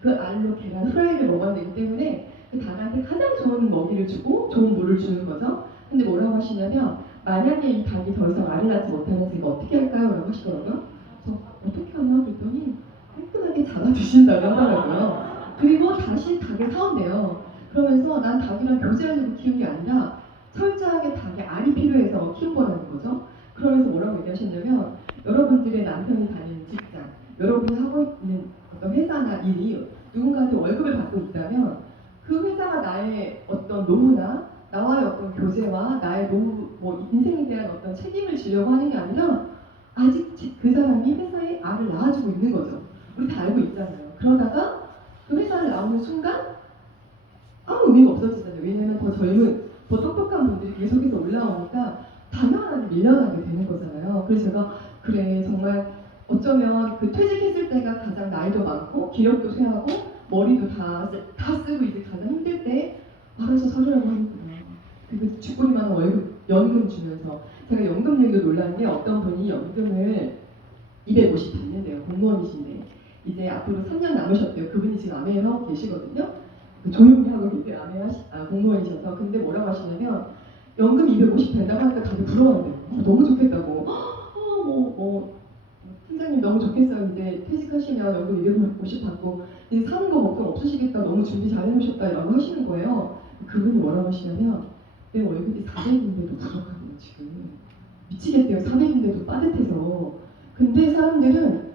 그 알로 계란 후라이를 먹어야 되기 때문에 그 닭한테 가장 좋은 먹이를 주고 좋은 물을 주는 거죠. 근데 뭐라고 하시냐면 만약에 이 닭이 더 이상 알을 낳지 못하면 제가 어떻게 할까요? 라고 하시더라고요. 그래서 어떻게 하나 그랬더니 깔끔하게 잡아 주신다고 하더라고요. 그리고 다시 닭을 사온대요. 그러면서 난 닭이랑 교제하려고 키운 게 아니라 철저하게 닭의 알이 필요해서 키운 거라는 거죠. 그러면서 뭐라고 얘기하셨냐면 여러분들의 남편이 다니는 직장, 여러분이 하고 있는 어떤 회사나 일이 누군가한테 월급을 받고 있다면 그 회사가 나의 어떤 노후나 나와의 어떤 교제와 나의 노후, 인생에 대한 어떤 책임을 지려고 하는 게 아니라 아직 그 사람이 회사에 알을 낳아주고 있는 거죠. 우리 다 알고 있잖아요. 그러다가 그 회사를 나오는 순간 아무 의미가 없어지잖아요. 왜냐면 더 젊은, 더 똑똑한 분들이 계속해서 올라오니까 당연하게 밀려나게 되는 거잖아요. 그래서 제가 그래 정말 어쩌면 그 퇴직했을 때가 가장 나이도 많고 기력도 쇠하고 머리도 다 쓰고 이제 가장 힘들 때 알아서 서류라고 하는구나. 그리고 쥐꼬리 많은 월급, 연금 주면서 제가 연금 얘기도 놀란 게 어떤 분이 연금을 250 받는데요. 공무원이신데 이제 앞으로 3년 남으셨대요. 그분이 지금 아메에 하고 계시거든요. 조용히 하고 계세요. 공무원이셔서. 근데 뭐라고 하시냐면 연금 250 된다고 하니까 다들 부러워한대요. 너무 좋겠다고. 팀장님 너무 좋겠어요. 이제 퇴직하시면 연금 250 받고 이제 사는 거 걱정 없으시겠다. 너무 준비 잘 해놓으셨다. 라고 하시는 거예요. 그분이 뭐라고 하시냐면 내 월급이 400인데도 부족하대요. 지금. 미치겠대요. 400인데도 빠듯해서. 근데 사람들은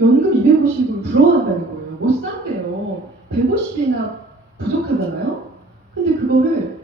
연금 250을 부러워한다는 거예요. 못 산대요. 150이나 부족하잖아요. 근데 그거를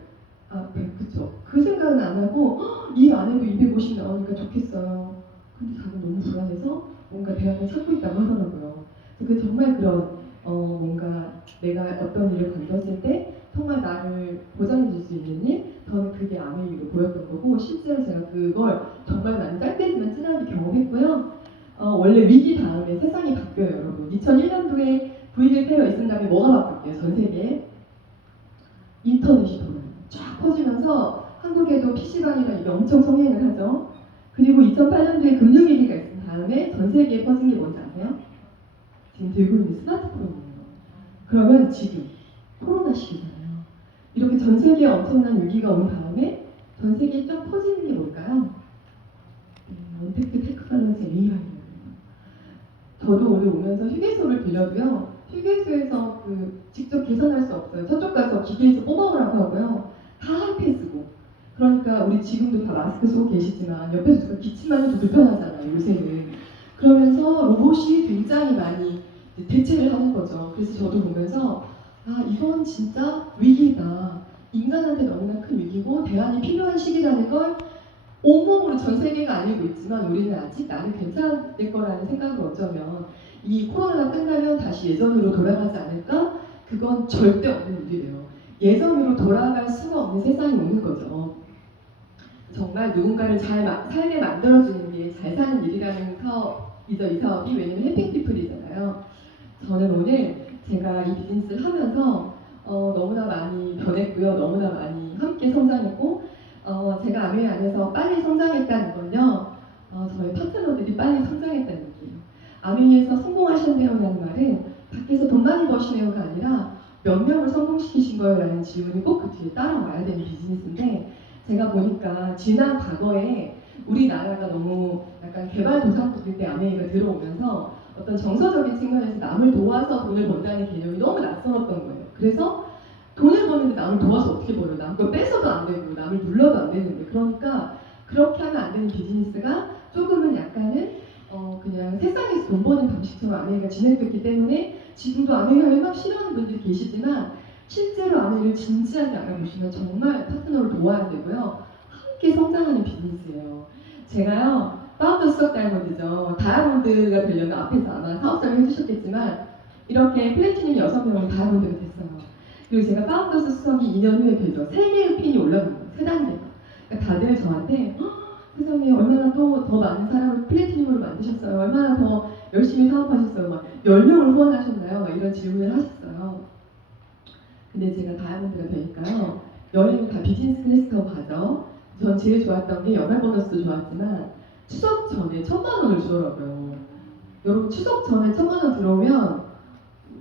그쵸. 그 생각은 안 하고 일 안 해도 250 나오니까 좋겠어요. 근데 다들 너무 불안해서 뭔가 대안을 찾고 있다고 하더라고요. 그 정말 그런 뭔가 내가 어떤 일을 관뒀을 때 정말 나를 보장해 줄 수 있는 일, 저는 그게 아메이로 보였던 거고 실제로 제가 그걸 정말 나는 짧게지만 진하게 경험했고요. 원래 위기 다음에 세상이 바뀌어요, 여러분. 2001년도에 V를 페어 있은 다음에 뭐가 바뀌었대요, 전 세계에? 인터넷이 지방에만 이게 엄청 성행을 하죠. 그리고 2008년도에 금융위기가 있은 다음에 전 세계에 퍼진 게 뭔지 아세요? 지금 들고 있는 스마트폰이에요. 그러면 지금 코로나 시기잖아요. 이렇게 전 세계에 엄청난 위기가 온 다음에 전 세계에 쫙 퍼지는 게 뭘까요? 원택트 테크놀로지 AI예요. 저도 오늘 오면서 휴게소를 빌려도요. 휴게소에서 직접 계산할 수 없어요. 저쪽 가서 기계에서 뽑아오라고 하고요. 다 한패 쓰고. 그러니까 우리 지금도 다 마스크 쓰고 계시지만 옆에서 누가 기침만 해도 불편하잖아요. 요새는. 그러면서 로봇이 굉장히 많이 대체를 하는 거죠. 그래서 저도 보면서 아 이건 진짜 위기다. 인간한테 너무나 큰 위기고 대안이 필요한 시기라는 걸 온몸으로 전 세계가 알고 있지만 우리는 아직 나는 괜찮을 거라는 생각을 어쩌면 이 코로나가 끝나면 다시 예전으로 돌아가지 않을까? 그건 절대 없는 일이래요. 예전으로 돌아갈 수가 없는 세상이 오는 거죠. 정말 누군가를 잘 살게 만들어주는 게 잘 사는 일이라는 사업이죠. 이 사업이 왜냐면 해피피플이잖아요. 저는 오늘 제가 이 비즈니스를 하면서 너무나 많이 변했고요. 너무나 많이 함께 성장했고 제가 아메이 안에서 빨리 성장했다는 건요. 저희 파트너들이 빨리 성장했다는 얘기예요. 아메이에서 성공하셨네요라는 말은 밖에서 돈 많이 버시네요가 아니라 몇 명을 성공시키신 거예요라는 질문이 꼭 그 뒤에 따라와야 되는 비즈니스인데 제가 보니까 지난 과거에 우리나라가 너무 약간 개발도상국일 때 아메이가 들어오면서 어떤 정서적인 측면에서 남을 도와서 돈을 번다는 개념이 너무 낯설었던 거예요. 그래서 돈을 버는데 남을 도와서 어떻게 벌어요? 남 걸 뺏어도 안 되고 남을 눌러도 안 되는데 그러니까 그렇게 하면 안 되는 비즈니스가 조금은 약간은 그냥 세상에서 돈 버는 방식처럼 아메이가 진행됐기 때문에 지금도 아메이를 막 싫어하는 분들이 계시지만 실제로 아메이를 진지하게 알아보시면 정말 파트너를 도와야 되고요. 함께 성장하는 비즈니스예요. 제가요 파운더 수석 다이아몬드죠. 다이아몬드가 되려면 앞에서 아마 사업자를 해주셨겠지만 이렇게 플래티늄 6명이 다이아몬드가 됐어요. 그리고 제가 파운더스 수석이 2년 후에 되죠. 3개의 핀이 올라간 거예요. 3단계가. 그러니까 다들 저한테 세상에 얼마나 더 많은 사람을 플래티늄으로 만드셨어요. 얼마나 더 열심히 사업하셨어요. 막 10명을 후원하셨나요? 막 이런 질문을 하셨어요. 근데 제가 다이아몬드가 되니까요. 여행을 다 비즈니스 클래스 타고 가죠. 전 제일 좋았던 게 연말 보너스도 좋았지만 추석 전에 1,000만 원을 주더라고요. 여러분 추석 전에 1,000만 원 들어오면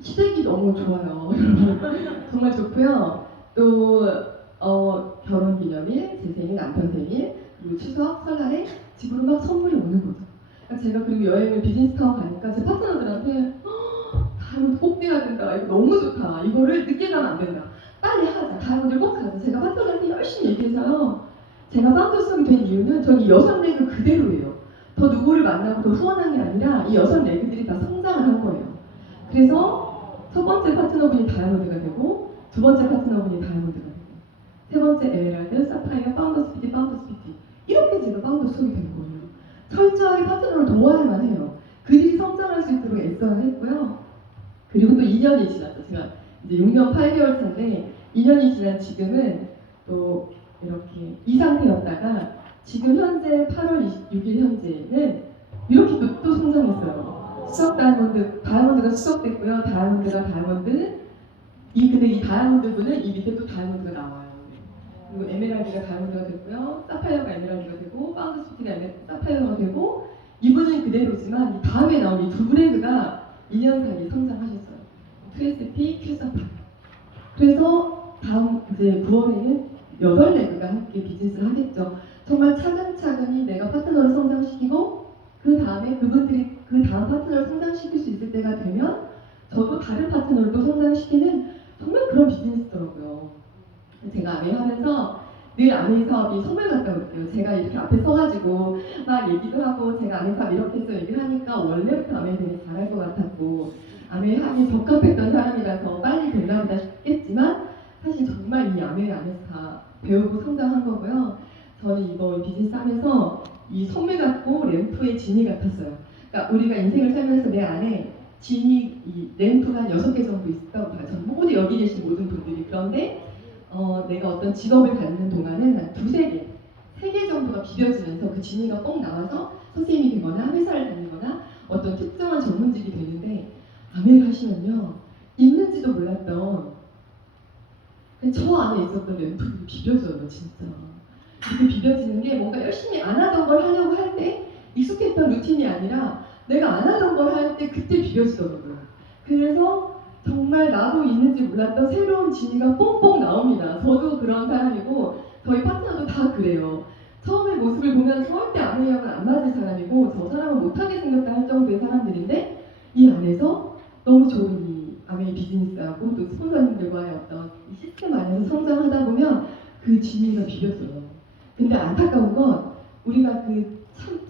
시댁이 너무 좋아요. 정말 좋고요. 또 결혼기념일, 제 생일, 남편 생일, 그리고 추석, 설날에 집으로 막 선물이 오는 거죠. 그러니까 제가 그리고 여행을 비즈니스 타고 가니까 제 파트너들한테 다이아몬드 꼭 돼야 된다. 이거 너무 좋다. 이거를 늦게 가면 안 된다. 빨리 하자. 다이아몬드 꼭 하자. 제가 파트너한테 열심히 얘기해서요. 제가 파운더스가 된 이유는 전 이 여성 레그 그대로예요. 더 누구를 만나고 더 후원한 게 아니라 이 여성 레그들이 다 성장을 한 거예요. 그래서 첫 번째 파트너분이 다이아몬드가 되고 두 번째 파트너분이 다이아몬드가 되고 세 번째 에메랄드, 사파이어, 파운더스 PT, 파운더스 PT 이렇게 제가 파운더 수업이 된 거예요. 철저하게 파트너를 도와야만 해요. 그들이 성장할 수 있도록 애써야 했고요. 그리고 또 2년이 지났죠. 제가 이제 6년 8개월 차인데 2년이 지난 지금은 또 이렇게 이 상태였다가 지금 현재 8월 26일 현재는 이렇게 또 성장했어요. 수석 다이아몬드가 수석됐고요. 다이아몬드가 다이아몬드 근데 이 다이아몬드 분은 이 밑에 또 다이아몬드가 나와요. 그리고 에메랄드가 다이아몬드가 됐고요. 사파이어가 에메랄드가 되고 파운더스 PT가 사파이어가 되고 이분은 그대로지만 이 다음에 나온 이 두 브레그가 2년 사이에 성장하셨어요. QSP, Q사파이어. 그래서 다음 이제 9월에는 8레그가 함께 비즈니스를 하겠죠. 정말 차근차근히 내가 파트너를 성장시키고 그 다음에 그분들이 그 다음 파트너를 성장시킬 수 있을 때가 되면 저도 다른 파트너를 또 성장시키는 정말 그런 비즈니스더라고요. 제가 아메이 하면서 늘 아메이 사업이 선물 같다고 그래요. 제가 이렇게 앞에 서가지고 막 얘기도 하고 제가 아메이 사업 이렇게 해서 얘기를 하니까 원래부터 아메이 되게 잘할 것 같았고 아메이 하기 적합했던 사람이라서 빨리 됐나 보다 싶겠지만 사실 정말 이 아메이 안에서 다 배우고 성장한 거고요. 저는 이거 비즈니스 하면서 이 선물 같고 램프의 진이 같았어요. 그러니까 우리가 인생을 살면서 내 안에 진이 이 램프가 한 6개 정도 있다고 봐요. 저는 모두 여기 계신 모든 분들이. 그런데 내가 어떤 직업을 갖는 동안은 한 2-3개, 3개 정도가 비벼지면서 그 진이가 뻥 나와서 선생님이 되거나 회사를 다니거나 어떤 특정한 전문직이 되는데 아메를 하시면요. 있는지도 몰랐던 저 안에 있었던 램프들이 비벼져요. 진짜. 이렇게 비벼지는 게 뭔가 열심히 안 하던 걸 하려고 할 때 익숙했던 루틴이 아니라 내가 안 하던 걸 할 때 그때 비벼지더라고요. 그래서 정말 나도 있는지 몰랐던 새로운 진이가 뽕뽕 나옵니다. 저도 그런 사람이고 저희 파트너도 다 그래요. 처음에 모습을 보면 절대 아메이하고는 안 맞을 사람이고 저 사람은 못하게 생겼다 할 정도의 사람들인데 이 안에서 너무 좋은 이 아메이 비즈니스하고 또 스폰서님들과의 어떤 이 시스템 안에서 성장하다 보면 그 진이가 비벼져요. 근데 안타까운 건 우리가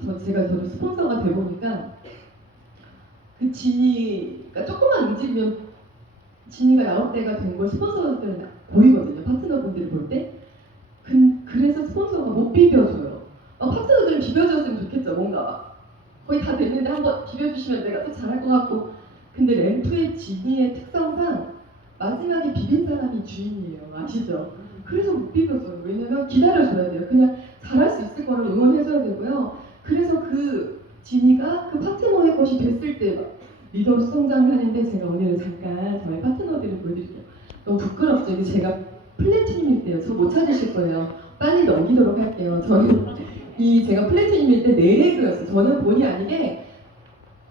저도 스폰서가 돼 보니까 그 진이가 조금만 움직이면 진이가 야업대가 된 걸 스폰서들은 보이거든요. 파트너분들이 볼 때. 그래서 스폰서가 못 비벼줘요. 파트너들은 비벼줬으면 좋겠죠. 뭔가 거의 다 됐는데 한번 비벼주시면 내가 더 잘할 것 같고. 근데 램프의 진이의 특성상 마지막에 비빈 사람이 주인이에요. 아시죠? 그래서 못 비벼줘요. 왜냐면 기다려줘야 돼요. 그냥 잘할 수 있을 거를 응원해줘야 되고요. 그래서 그 진이가 그 파트너의 것이 됐을 때 리더로 성장을 하는데 제가 오늘은 잠깐 저희 파트너들을 보여드릴게요. 너무 부끄럽죠? 이게 제가 플래티늄일 때요. 저 못 찾으실 거예요. 빨리 넘기도록 할게요. 저는 제가 플래티늄일 때 4레그였어요. 저는 본의 아니게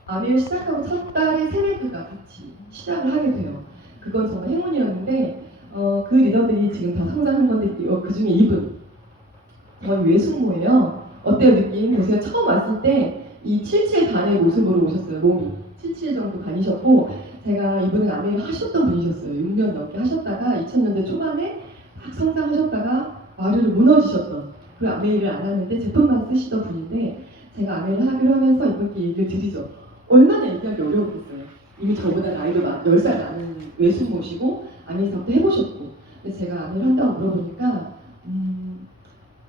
아메를 시작하고 첫 달에 3레그가 같이 시작을 하게 돼요. 그건 정말 행운이었는데 그 리더들이 지금 다 성장한 건데 그 중에 이분 저희 외숙모예요. 어때요 느낌? 보세요. 처음 왔을 때 이 77 반의 모습으로 오셨어요. 몸이 77 정도 다니셨고 제가 이분은 아메를 하셨던 분이셨어요. 6년 넘게 하셨다가 2000년대 초반에 막 성장하셨다가 와르르 무너지셨던 그 아메이를 안 하는데 제품만 쓰시던 분인데 제가 아메를 하기로 하면서 이분께 얘기를 드리죠. 얼마나 얘기하기 어려웠겠어요. 이미 저보다 나이도 10살 많은 외숙모시고 아메이상도 해보셨고 근데 제가 아메를 한다고 물어보니까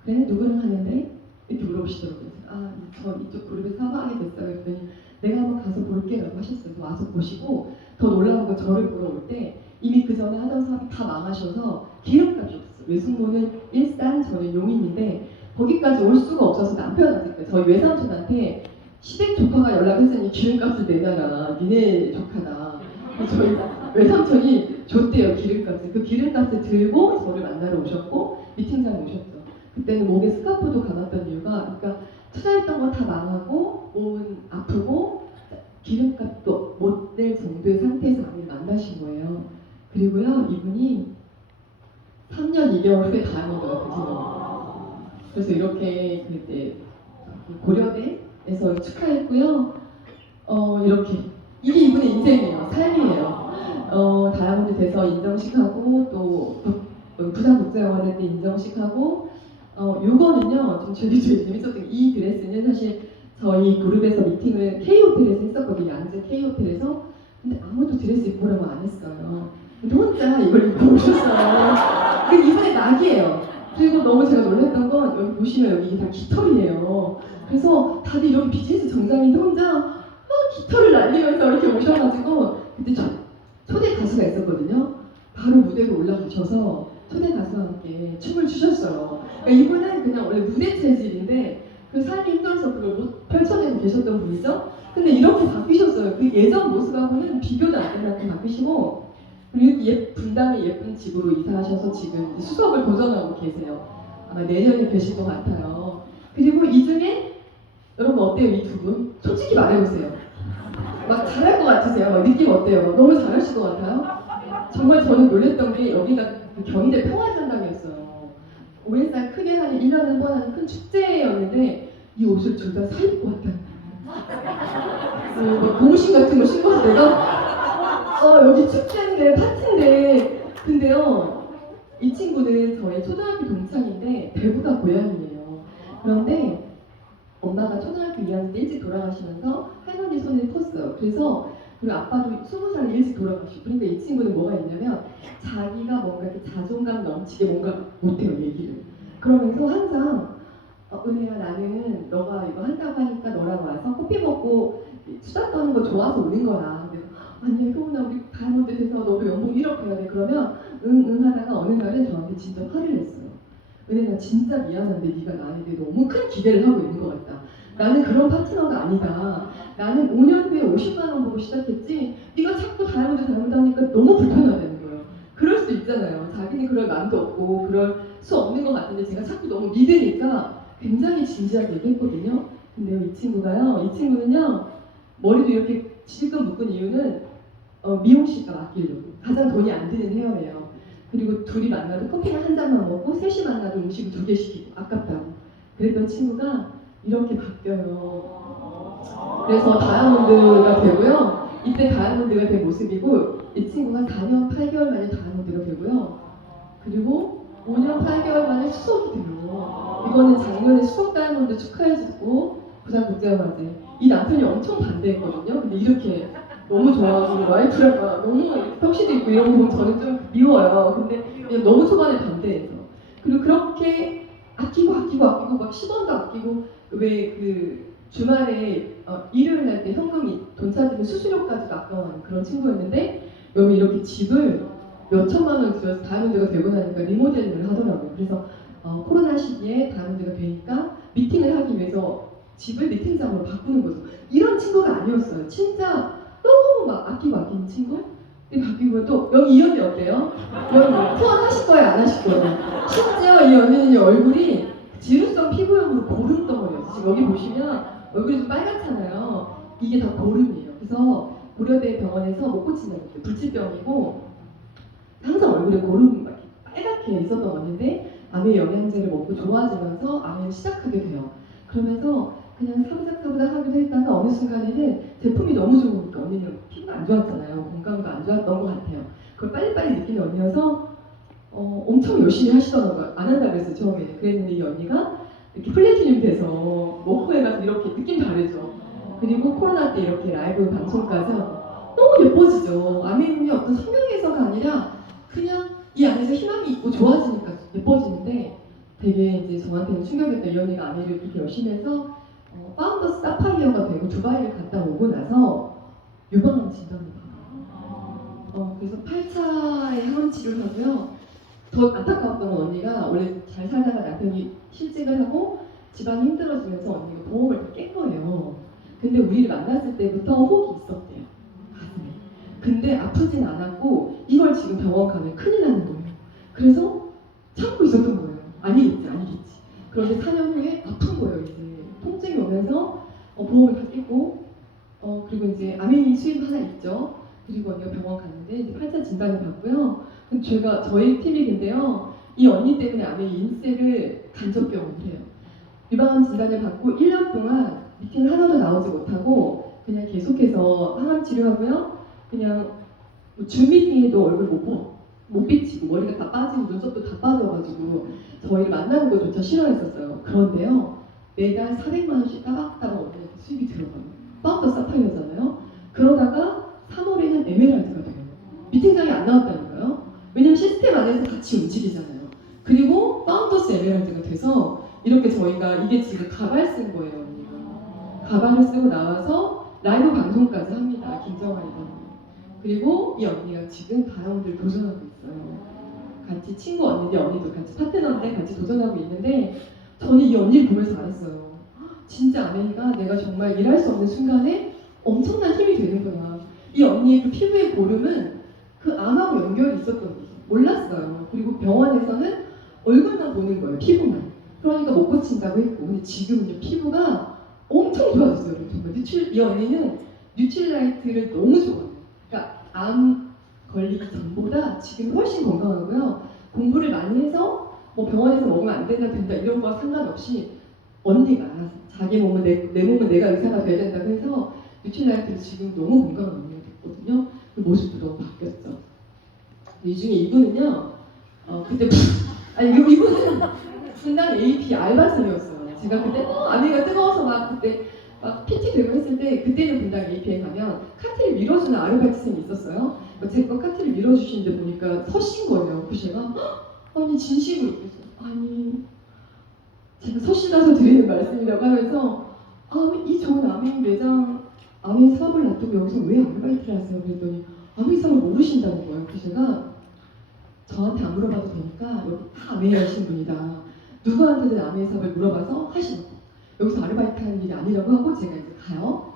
그래? 누구랑 하는데? 이렇게 물어보시더라고요. 저 이쪽 그룹에서 하게 됐어요. 그랬더니 내가 한번 가서 볼게 라고 하셨어요. 와서 보시고 더 놀라운 건 저를 보러 올 때 이미 그 전에 하던 사업이 다 망하셔서 기름값이 없었어요. 외숙모는 일산, 저는 용인인데 거기까지 올 수가 없어서 남편한테 저희 외삼촌한테 시댁 조카가 연락했으니 기름값을 내놔라. 니네 조카다. 저희 외삼촌이 줬대요 기름값을. 그 기름값을 들고 저를 만나러 오셨고 미팅장에 오셨죠. 그때는 목에 스카프도 감았던 이유가 그러니까 투자했던 거 다 망하고 몸은 아프고 기름값도 못 낼 정도의 상태에서 아내를 만나신 거예요. 그리고요 이분이 3년 2개월 후에 다이아몬드가 되세요. 그래서 이렇게 그때 고려대에서 축하했고요. 이렇게 이게 이분의 인생이에요. 삶이에요. 다이아몬드 돼서 인정식하고 또 부산국제영화제 때 인정식하고 요거는요 좀 되게 재밌었던 게 이 드레스는 사실 저희 그룹에서 미팅을 K호텔에서 했었거든요. 양재 K호텔에서. 근데 아무도 드레스 입고 오라고 안 했어요. 근데 혼자 이걸 입고 오셨어요. 근데 이번에 낙이에요. 그리고 너무 제가 놀랐던 건 여기 보시면 여기 이게 다 깃털이에요. 그래서 다들 이렇게 비즈니스 정장인데 혼자 깃털을 날리면서 이렇게 오셔가지고 그때 초대 가수가 있었거든요. 바로 무대로 올라가셔서 초대 가수와 함께 춤을 추셨어요. 그러니까 이분은 그냥 원래 무대 체질인데 그 삶이 힘들어서 그걸 못 펼쳐내고 계셨던 분이죠. 근데 이렇게 바뀌셨어요. 그 예전 모습하고는 비교도 안 되는 바뀌시고 그리고 분당의 예쁜 집으로 이사하셔서 지금 수석을 도전하고 계세요. 아마 내년에 계실 것 같아요. 그리고 이 중에 여러분 어때요 이 두 분? 솔직히 말해보세요. 막 잘할 것 같으세요? 막 느낌 어때요? 너무 잘하실 것 같아요? 정말 저는 놀랬던 게 여기가 그 경희대 평화산당이었어요. 오해살 크게 하는 1년에 한 번 하는 큰 축제였는데 이 옷을 둘 다 사입고 왔다는 거예요. 뭐 고무신 같은 거 신고서 내가 여기 축제인데 파티인데 근데요 이 친구는 저의 초등학교 동창인데 대구가 고향이에요. 그런데 엄마가 초등학교 2학년 때 일찍 돌아가시면서 할머니 손을 컸어요. 그래서 그리고 아빠도 20살에 일찍 돌아가시고 그러니까 이 친구는 뭐가 있냐면 자기가 뭔가 이렇게 자존감 넘치게 뭔가 못해요 얘기를. 그러면서 항상 은혜야 나는 너가 이거 한다고 하니까 너랑 와서 커피 먹고 수다 떠는 거 좋아서 오는 거야. 근데 아니야 효은아 우리 다이아몬드 돼서 너도 연봉 1억 해야 돼. 그러면 응 하다가 어느 날에 저한테 진짜 화를 냈어요. 은혜 나 진짜 미안한데 네가 나한테 너무 큰 기대를 하고 있는 것 같다. 나는 그런 파트너가 아니다. 나는 5년 후에 50만 원 보고 시작했지 네가 자꾸 다이아몬드 하니까 너무 불편하다는 거예요. 그럴 수도 있잖아요. 자기는 본인이 그럴 마음도 없고 그럴 수 없는 것 같은데 제가 자꾸 너무 믿으니까 굉장히 진지하게 얘기했거든요. 근데 이 친구는요 머리도 이렇게 실컷 묶은 이유는 미용실값 아끼려고. 가장 돈이 안 드는 헤어예요. 그리고 둘이 만나도 커피는 한 잔만 먹고 셋이 만나도 음식을 2개 시키고 아깝다고. 그랬던 친구가 이렇게 바뀌어요. 그래서 다이아몬드가 되고요. 이때 다이아몬드가 된 모습이고 이 친구가 4년 8개월 만에 다이아몬드가 되고요. 그리고 5년 8개월 만에 수석이 돼요. 이거는 작년에 수석 다이아몬드 축하해주고 부산국제영화제. 이 남편이 엄청 반대했거든요. 근데 이렇게 너무 좋아하고 와이프랑 너무 턱시도 있고 이런 거 보면 저는 좀 미워요. 근데 그냥 너무 초반에 반대해서. 그리고 그렇게 아끼고 막 10원도 아끼고 왜 그 주말에 일요일 날 때 현금이 돈 찾으면 수수료까지도 아까워하는 그런 친구였는데 여기 이렇게 집을 몇 천만 원 들여서 다이아몬드가 되고 나니까 리모델링을 하더라고요. 그래서 코로나 시기에 다이아몬드가 되니까 미팅을 하기 위해서 집을 미팅장으로 바꾸는 거죠. 이런 친구가 아니었어요. 진짜 너무 막 아끼는 친구? 근데 바뀌고 또 여기 이 언니 어때요? 여기 후원하실 거예요? 안 하실 거예요? 심지어 이 언니는 얼굴이 지루성 피부염으로 고름 덩어리였어요. 지금 여기 보시면 얼굴이 좀 빨갛잖아요. 이게 다 고름이에요. 그래서 고려대 병원에서 못 고친다고 했어요. 불치병이고 항상 얼굴에 고름 막 빨갛게 있었던 언니인데 암의 영양제를 먹고 좋아지면서 암을 시작하게 돼요. 그러면서 그냥 사부작 하기도 했다가 어느 순간에는 제품이 너무 좋으니까 언니는 피부가 안 좋았잖아요. 건강도 안 좋았던 것 같아요. 그걸 빨리빨리 느끼는 언니여서 엄청 열심히 하시더라고요. 안 한다고 그랬어요 처음에는. 그랬는데 이 언니가 이렇게 플래티늄 돼서 먹고 해가지고 이렇게 느낌 다르죠. 그리고 코로나 때 이렇게 라이브 방송까지 하고 너무 예뻐지죠. 아메님이 어떤 성형에서가 아니라 그냥 이 안에서 희망이 있고 좋아지니까 예뻐지는데 되게 이제 저한테는 충격이었던 이 언니가 아메를 이렇게 열심히 해서 파운더스 사파이어가 되고 두바이를 갔다 오고 나서 유방암 진단을 받아요. 그래서 8차에 항암 치료를 하고요. 더 안타까웠던 건 언니가 원래 잘 살다가 남편이 실직을 하고 집안이 힘들어지면서 언니가 보험을 다 깬 거예요. 근데 우리를 만났을 때부터 혹이 있었대요. 가슴에. 근데 아프진 않았고 이걸 지금 병원 가면 큰일 나는 거예요. 그래서 참고 있었던 거예요. 아니겠지. 그런데 4년 후에 아픈 거예요. 이제 통증이 오면서 보험을 다 깼고 그리고 이제 암이 수입 하나 있죠. 그리고 언니가 병원 갔는데 이제 8차 진단을 받고요. 근데 저희 팀이 근데요. 이 언니 때문에 암의 인세를 간접병원을 해요. 유방암 진단을 받고 1년 동안 미팅을 하나도 나오지 못하고 그냥 계속해서 항암 치료하고요. 그냥 줌 미팅에도 얼굴 못 비치고 머리가 다 빠지고 눈썹도 다 빠져가지고 저희를 만나는 것조차 싫어했었어요. 그런데요. 매달 400만 원씩 따박따박 언니한테 수입이 들어가요. 파운더 사파이어잖아요. 그러다가 3월에는 에메랄드가 돼요. 미팅장이 안 나왔다니까요. 왜냐면 시스템 안에서 같이 움직이잖아요. 그리고 파운더스 에메랄드가 돼서 이렇게 저희가 이게 지금 가발 쓴 거예요. 언니가. 가발을 쓰고 나와서 라이브 방송까지 합니다. 김정아이가. 그리고 이 언니가 지금 다이아몬드를 도전하고 있어요. 같이 친구 언니인데 언니도 같이 파트너인데 같이 도전하고 있는데 저는 이 언니를 보면서 알았어요. 진짜 아메리가 내가 정말 일할 수 없는 순간에 엄청난 힘이 되는구나. 이 언니의 그 피부의 고름은 그 암하고 연결이 있었던 거죠. 몰랐어요. 그리고 병원에서는 얼굴만 보는 거예요. 피부만. 그러니까 못 고친다고 했고 근데 지금은요 피부가 엄청 좋아졌어요. 정말 이 언니는 뉴트릴라이트를 너무 좋아해요. 그러니까 암 걸리기 전보다 지금 훨씬 건강하고요. 공부를 많이 해서 뭐 병원에서 먹으면 안 된다 이런 거와 상관없이 언니가 자기 몸은 내 몸은 내가 의사가 돼야 된다고 해서 뉴트릴라이트를 지금 너무 건강한 언니가 됐거든요. 그 모습도 너무 바뀌었죠. 이 중에 이분은요. 그때 이분은 분당 AP 알바생이었어요. 제가 그때 아내가 뜨거워서 막 그때 막 PT 되고 했을 때 그때는 분당 AP에 가면 카트를 밀어주는 아르바이트생이 있었어요. 제 거 카트를 밀어주시는데 보니까 서신 거예요. 그래서 제가 아니 진심으로 그랬어요. 아니 제가 서신해서 드리는 말씀이라고 하면서 이 좋은 아메이 매장 아메이 사업을 놔두고 여기서 왜 아르바이트를 하세요? 그랬더니 아메이 사업을 모르신다는 거예요. 그래서 제가 저한테 안 물어봐도 되니까 여기 다 아메이 하신 분이다. 누구한테든 아메이 사업을 물어봐서 하시라고. 여기서 아르바이트 하는 일이 아니라고 하고 제가 이제 가요.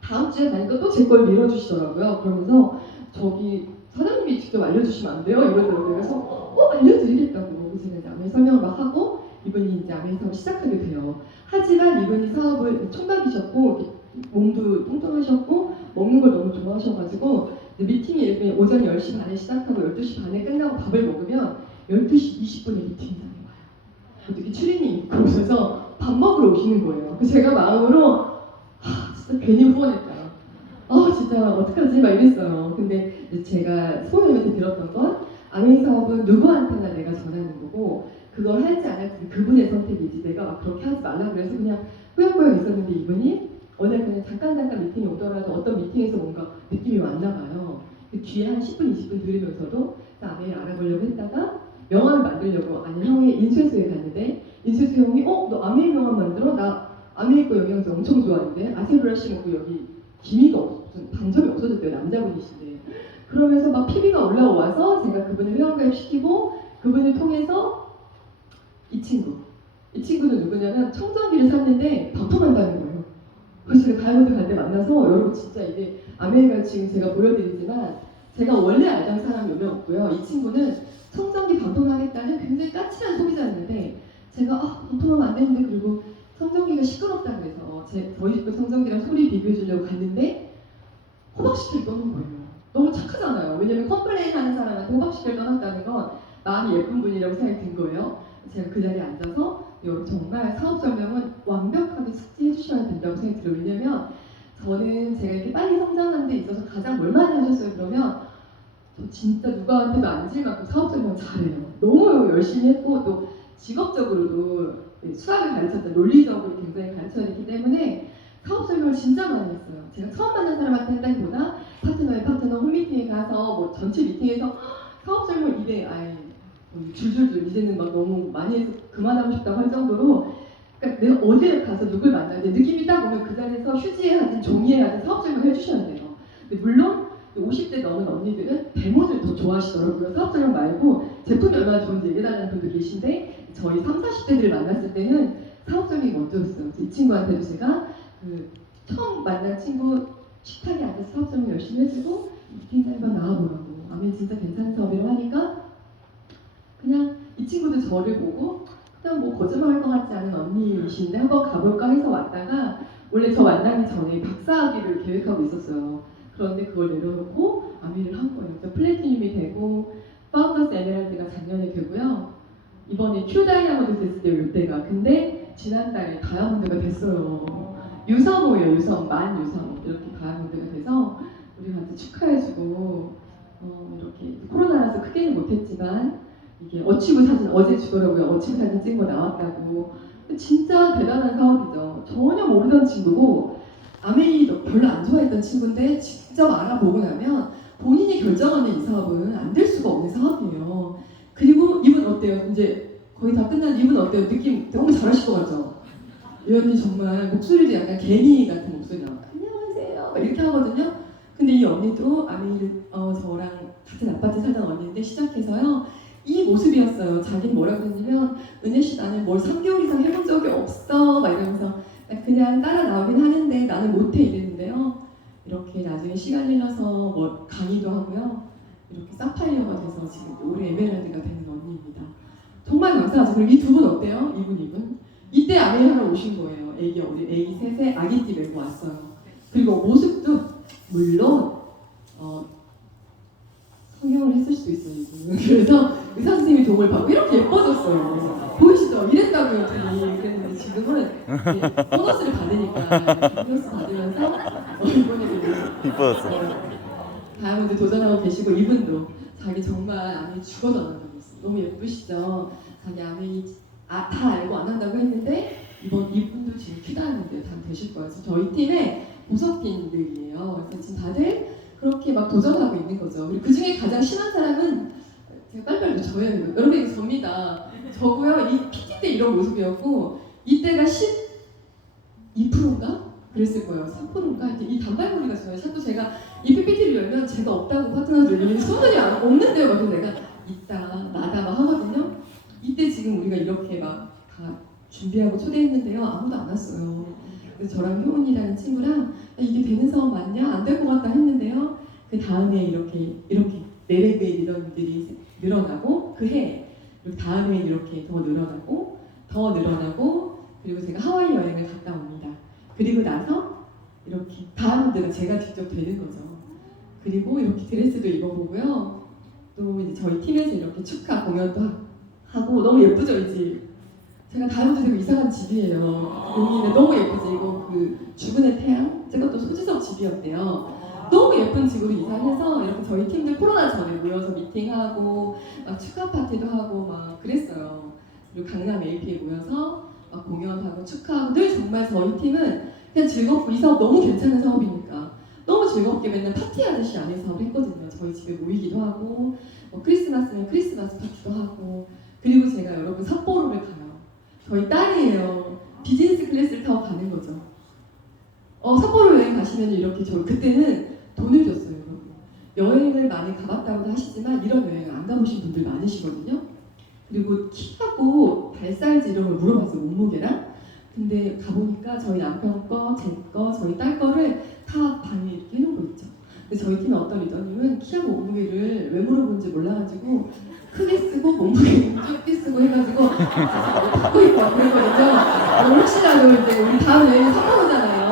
다음 주에 나니까 또 제 걸 밀어주시더라고요. 그러면서 저기 사장님이 직접 알려주시면 안 돼요? 이러더라고요. 그래서 알려드리겠다고. 그래서 제가 이제 아메 설명을 막 하고 이분이 이제 아메 사업을 시작하게 돼요. 하지만 이분이 사업을 총각이셨고 몸도 뚱뚱하셨고 먹는 걸 너무 좋아하셔가지고 미팅이 이렇게 오전 10시 반에 시작하고 12시 반에 끝나고 밥을 먹으면 12시 20분에 미팅이 와요. 어떻게 추리닝 입고 오셔서 밥 먹으러 오시는 거예요. 그래서 제가 마음으로 진짜 괜히 후원했다. 진짜 어떡하지? 막 이랬어요. 근데 제가 소원님한테 들었던 건 아메이 사업은 누구한테나 내가 전하는 거고 그걸 할지 안 할지 그분의 선택이지 내가 막 그렇게 하지 말라 그래서 그냥 꾸역꾸역 있었는데 이분이 오늘 그냥 잠깐 미팅이 오더라도 어떤 미팅에서 뭔가 느낌이 왔나 봐요. 그 뒤에 한 10분, 20분 들으면서도 아메이를 알아보려고 했다가 명함을 만들려고 아는 형의 인쇄소에 갔는데 인쇄소 형이 너 아메이 명함 만들어? 나 아메이 거 영양제 엄청 좋아하는데 아세브라시 먹고 여기 기미가 무슨 반점이 없어졌대요. 남자분이신데 그러면서 막 PB가 올라와서 제가 그분을 회원가입 시키고 그분을 통해서 이 친구는 누구냐면 청정기를 샀는데 반품한다는 거예요. 그래서 제가 다이어트 갈 때 만나서 여러분 진짜 이게 아메리카 지금 제가 보여드리지만 제가 원래 알던 사람이 오면 없고요. 이 친구는 청정기 반품하겠다는 굉장히 까칠한 소비자였는데 제가 반품하면 안 되는데 그리고 청정기가 시끄럽다고 해서 저희 집도 청정기랑 소리 비교해 주려고 갔는데 호박씨를 떠는 거예요. 너무 착하잖아요. 왜냐면 컴플레인 하는 사람한테 호박씨를 떠났다는 건 마음이 예쁜 분이라고 생각이 든 거예요. 제가 그 자리에 앉아서 정말 사업 설명은 완벽하게 숙지해 주셔야 된다고 생각이 들어요. 왜냐면 저는 제가 이렇게 빨리 성장하는 데 있어서 가장 뭘 많이 하셨어요? 그러면 저 진짜 누구한테도 안 질만큼 사업 설명 잘해요. 너무 열심히 했고 또 직업적으로도 수학을 가르쳤다 논리적으로 굉장히 가르쳐야 되기 때문에 사업 설명을 진짜 많이 했어요. 제가 처음 만난 사람한테 했다기보다 파트너의 파트너 홈미팅에 가서 뭐 전체 미팅에서 사업 설명 입에 줄줄줄 이제는 막 너무 많이 해서 그만하고 싶다고 할 정도로 그러니까 내가 어디에 가서 누굴 만나는데 느낌이 딱 오면 그 자리에서 휴지에 하든 종이에 하든 사업 설명 해주셔야 돼요. 근데 물론 50대 넘은 언니들은 데모를 더 좋아하시더라고요. 사업 설명 말고 제품이 얼마나 좋은지 얘기해달라는 분도 계신데 저희 30, 40대들을 만났을 때는 사업 설명이 먼저였어요. 이 친구한테도 제가 처음 만난 친구 식탁에 앉아서 사업 설명 열심히 해주고 미팅 자리만 나와보라고 아메 진짜 괜찮은 사업이라고 하니까 그냥 이 친구도 저를 보고 그냥 뭐 거짓말할 것 같지 않은 언니이신데 한번 가볼까 해서 왔다가 원래 저 만나기 전에 박사학위를 계획하고 있었어요. 그런데 그걸 내려놓고 아미를 한 거예요. 그래서 플래티늄이 되고 파운더스 에메랄드가 작년에 되고요. 이번에 큐 다이아몬드 됐을 때 이때가 근데 지난달에 다이아몬드가 됐어요. 유성호예요. 만 유성 이렇게 다이아몬드가 돼서 우리 같이 축하해주고 이렇게 코로나라서 크게는 못했지만 이게 어치브 사진 어제 주더라고요. 어치브 사진 찍은 거 나왔다고. 진짜 대단한 사업이죠. 전혀 모르던 친구고 아메이도 별로 안 좋아했던 친구인데 직접 알아보고 나면 본인이 결정하는 이 사업은 안 될 수가 없는 사업이에요. 그리고 이분 어때요? 이제 거의 다 끝난 이분 어때요? 느낌 너무 잘하실 것 같죠? 이 언니 정말 목소리도 약간 개미 같은 목소리 나와요. 안녕하세요 이렇게 하거든요. 근데 이 언니도 아메이를 저랑 같은 아파트 살던 언니인데 시작해서요. 이 모습이었어요. 자기는 뭐라고 했냐면 은혜씨 나는 뭘 3개월 이상 해본 적이 없어 막 이러면서 그냥 따라 나오긴 하는데 나는 못해 이랬는데요. 이렇게 나중에 시간 흘러서 뭐 강의도 하고요. 이렇게 사파이어가 돼서 지금 올해 에메랄드가 되는 언니입니다. 정말 감사하죠. 그리고 이 두 분 어때요? 이분 이때 아메 하러 오신 거예요. 우리 애기 셋에 아기띠 메고 왔어요. 그리고 모습도 물론 성형을 했을 수도 있어요. 이분은. 그래서 의사 선생님이 도움을 받고 이렇게 예뻐졌어요. 그래서 보이시죠? 이랬다고요. 그랬는데 지금은 보너스를 받으니까 보너스 받으면서 이번에도 이뻐졌어. 다이아몬드 도전하고 계시고 이분도 자기 정말 아내 죽어도 안 한다고 했어요. 너무 예쁘시죠? 자기 아내 다 알고 안 한다고 했는데 이분도 지금 큐다이아몬드 다 되실 거예요. 그래서 저희 팀의 보석빈들이에요. 그래서 지금 다들 그렇게 막 도전하고 있는 거죠. 그리고 그 중에 가장 심한 사람은 제가 빨리빨리 저예요. 여러분 이거 접니다. 저고요. 이 PT 때 이런 모습이었고 이때가 12%인가? 그랬을 거예요. 3%인가? 이 단발머리가 저예요. 자꾸 제가 이 PPT를 열면 제가 없다고 파트너들 얘기는 소문이 없는데요. 그래서 내가 있다, 나다 막 하거든요. 이때 지금 우리가 이렇게 막 다 준비하고 초대했는데요. 아무도 안 왔어요. 그래서 저랑 효은이라는 친구랑 이게 되는 사업 맞냐? 안 될 것 같다 했는데요. 그 다음에 이렇게 400명의 리더님들이 늘어나고 그해 다음에 이렇게 더 늘어나고 더 늘어나고 그리고 제가 하와이 여행을 갔다 옵니다. 그리고 나서 이렇게 다음 무대가 제가 직접 되는 거죠. 그리고 이렇게 드레스도 입어보고요. 또 이제 저희 팀에서 이렇게 축하 공연도 하고 너무 예쁘죠, 이 집. 제가 다음도 되고 이상한 집이에요. 여기는 너무 예쁘지. 이거 그 죽은의 태양? 제가 또 소지섭 집이었대요. 너무 예쁜 집으로 이사해서 이렇게 저희 팀들 코로나 전에 모여서 미팅하고 막 축하 파티도 하고 막 그랬어요. 그리고 강남 AP에 모여서 막 공연하고 축하하고 늘 정말 저희 팀은 그냥 즐겁고 이 사업 너무 괜찮은 사업이니까 너무 즐겁게 맨날 파티하듯이 안에 사업을 했거든요. 저희 집에 모이기도 하고 뭐 크리스마스면 크리스마스 파티도 하고 그리고 제가 여러분 삿포로를 가요. 저희 딸이에요. 비즈니스 클래스를 타고 가는 거죠. 삿포로 여행 가시면 이렇게 저 그때는 돈을 줬어요, 여러분. 여행을 많이 가봤다고도 하시지만 이런 여행을 안 가보신 분들 많으시거든요. 그리고 키하고 발 사이즈 이런 걸 물어봤어요, 몸무게랑. 근데 가보니까 저희 남편 거, 제 거, 저희 딸 거를 다 방에 이렇게 해놓은 거 있죠. 근데 저희 팀의 어떤 리더님은 키하고 몸무게를 왜 물어보는지 몰라가지고 크게 쓰고 몸무게를 작게 쓰고 해가지고 받고 있고 그랬거든요. 혹시라도 이제 우리 다음 여행에 삿포로잖아요.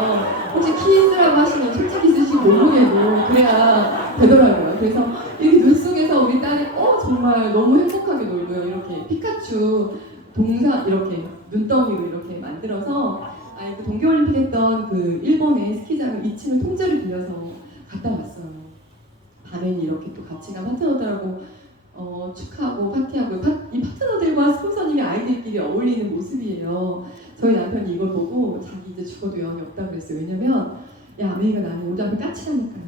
혹시 키 쓰라고 하시면 솔직히 쓰시고 몸무게도 그래야 되더라고요. 그래서 이렇게 눈 속에서 우리 딸이 정말 너무 행복하게 놀고요. 이렇게 피카츄 동상 이렇게 눈덩이로 이렇게 만들어서 그 동계올림픽 했던 그 일본의 스키장 2층을 통째로 빌려서 갔다 왔어요. 밤에는 이렇게 또 같이 간 파트너들하고 축하하고 파티하고 이 파트너들과 스폰서님이 아이들끼리 어울리는 모습이에요. 저희 남편이 이걸 보고 자기 이제 죽어도 여한이 없다고 그랬어요. 왜냐면 야 아메이가 나는 오늘 앞에 까칠하니까요.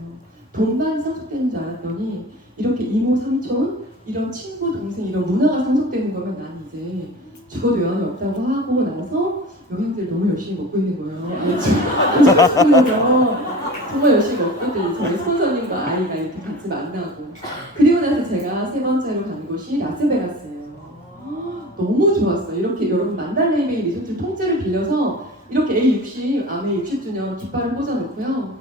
돈만 상속되는 줄 알았더니 이렇게 이모 삼촌 이런 친구 동생 이런 문화가 상속되는 거면 난 이제 죽어도 여한이 없다고 하고 나서 영양제를 너무 열심히 먹고 있는 거예요. 정말 열심히 먹고 있더니 저희 스폰서님과 아이가 이렇게 같이 만나고 그리고 나서 제가 세 번째로 간 곳이 라스베가스예요. 너무 좋았어요. 이렇게 여러분 만달레이베이 리조트 통째를 빌려서 이렇게 A60 아메 60주년 깃발을 꽂아놓고요.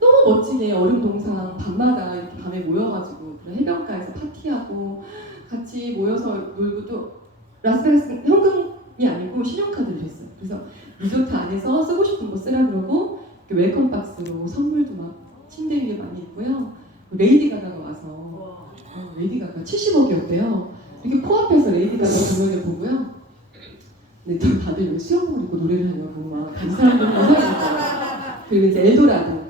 너무 멋지게 얼음동상 밤마다 이렇게 밤에 모여가지고 그런 해변가에서 파티하고 같이 모여서 놀고 또 라스베가스 현금이 아니고 신용카드를 줬어요. 그래서 리조트 안에서 쓰고 싶은 거 쓰라 그러고 웰컴 박스로 선물도 막 침대 위에 많이 있고요. 레이디 가가가 와서 레이디 가가 70억이었대요. 이렇게 코앞에서 레이디 가가 공연을 보고요. 근데 다들 수영복을 입고 노래를 하냐고 막 다른 사람들 이상했어요. 그리고 이제 엘도라도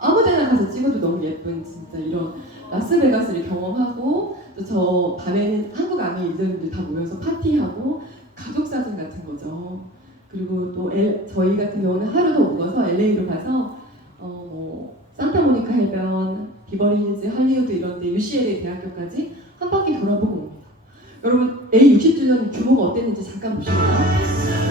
아무데나 가서 찍어도 너무 예쁜 진짜 이런 라스베가스를 경험하고 또 저 밤에는 한국 아미 유저님들 다 모여서 파티하고 가족 사진 같은 거죠. 그리고 또 저희 같은 경우는 하루도 묵어서 LA로 가서 산타모니카 해변, 비버리힐즈, 할리우드 이런데 UCLA 대학교까지 한 바퀴 돌아보고 옵니다. 여러분 A 60주년 규모가 어땠는지 잠깐 보실까요?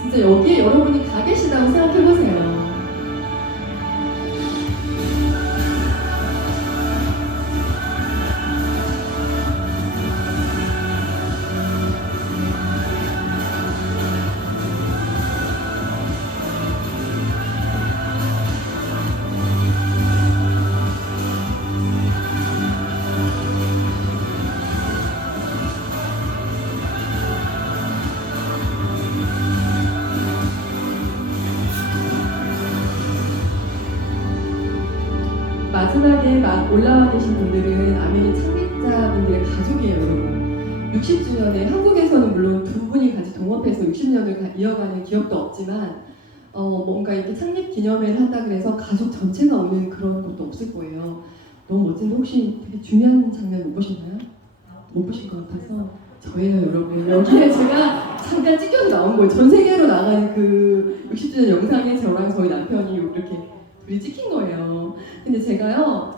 진짜 여기에 여러분이 가 계시다고 생각해보세요. 마지막에 막 올라와 계신 분들은 아메리 창립자분들의 가족이에요, 여러분. 60주년에 한국에서는 물론 두 분이 같이 동업해서 60년을 이어가는 기업도 없지만 뭔가 이렇게 창립 기념회를 한다 그래서 가족 전체가 오는 그런 것도 없을 거예요. 너무 멋진데 혹시 되게 중요한 장면 못 보셨나요? 못 보신 것 같아서 저예요, 여러분. 여기에 제가 잠깐 찍혀서 나온 거예요. 전 세계로 나가는 그 60주년 영상에 저랑 저희 남편이 이렇게 둘이 찍힌 거예요. 근데 제가요,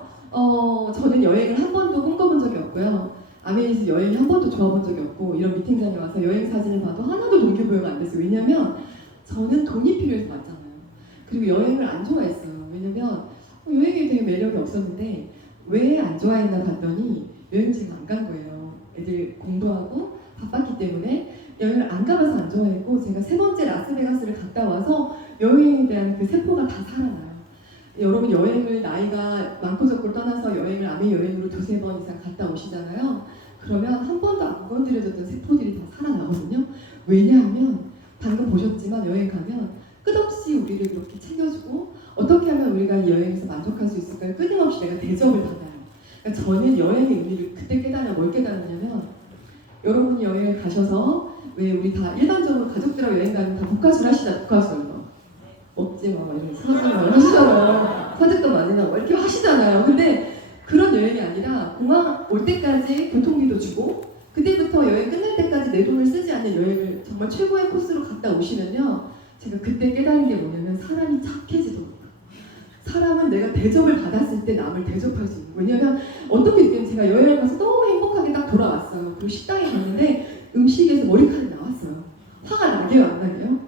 저는 여행을 한 번도 꿈꿔본 적이 없고요. 아메리에서 여행을 한 번도 좋아본 적이 없고 이런 미팅장에 와서 여행 사진을 봐도 하나도 동기부여가 안 됐어요. 왜냐면 저는 돈이 필요해서 왔잖아요. 그리고 여행을 안 좋아했어요. 왜냐면 여행에 되게 매력이 없었는데 왜 안 좋아했나 봤더니 여행지가 안 간 거예요. 애들 공부하고 바빴기 때문에 여행을 안 가봐서 안 좋아했고 제가 세 번째 라스베가스를 갔다 와서 여행에 대한 그 세포가 다 살아나요. 여러분 여행을 나이가 많고 적고를 떠나서 여행을 아메 여행으로 두세 번 이상 갔다 오시잖아요. 그러면 한 번도 안 건드려졌던 세포들이 다 살아나거든요. 왜냐하면 방금 보셨지만 여행 가면 끝없이 우리를 그렇게 챙겨주고 어떻게 하면 우리가 이 여행에서 만족할 수 있을까요? 끊임없이 내가 대접을 받아요. 그러니까 저는 여행의 의미를 그때 깨달아 뭘 깨달았냐면 여러분이 여행을 가셔서 왜 우리 다 일반적으로 가족들하고 여행 가면 다 복화술 하시잖아요. 복화술 먹지 마 이러면서 사진 많이 하시잖아요. 사직도 많이 나고 이렇게 하시잖아요. 근데 그런 여행이 아니라 공항 올 때까지 교통비도 주고 그때부터 여행 끝날 때까지 내 돈을 쓰지 않는 여행을 정말 최고의 코스로 갔다 오시면요. 제가 그때 깨달은 게 뭐냐면 사람이 착해지더라고요. 사람은 내가 대접을 받았을 때 남을 대접할 수 있는. 왜냐면 어떻게 느끼면 제가 여행을 가서 너무 행복하게 딱 돌아왔어요. 그리고 식당에 갔는데 음식에서 머리카락이 나왔어요. 화가 나게요, 안 나게요?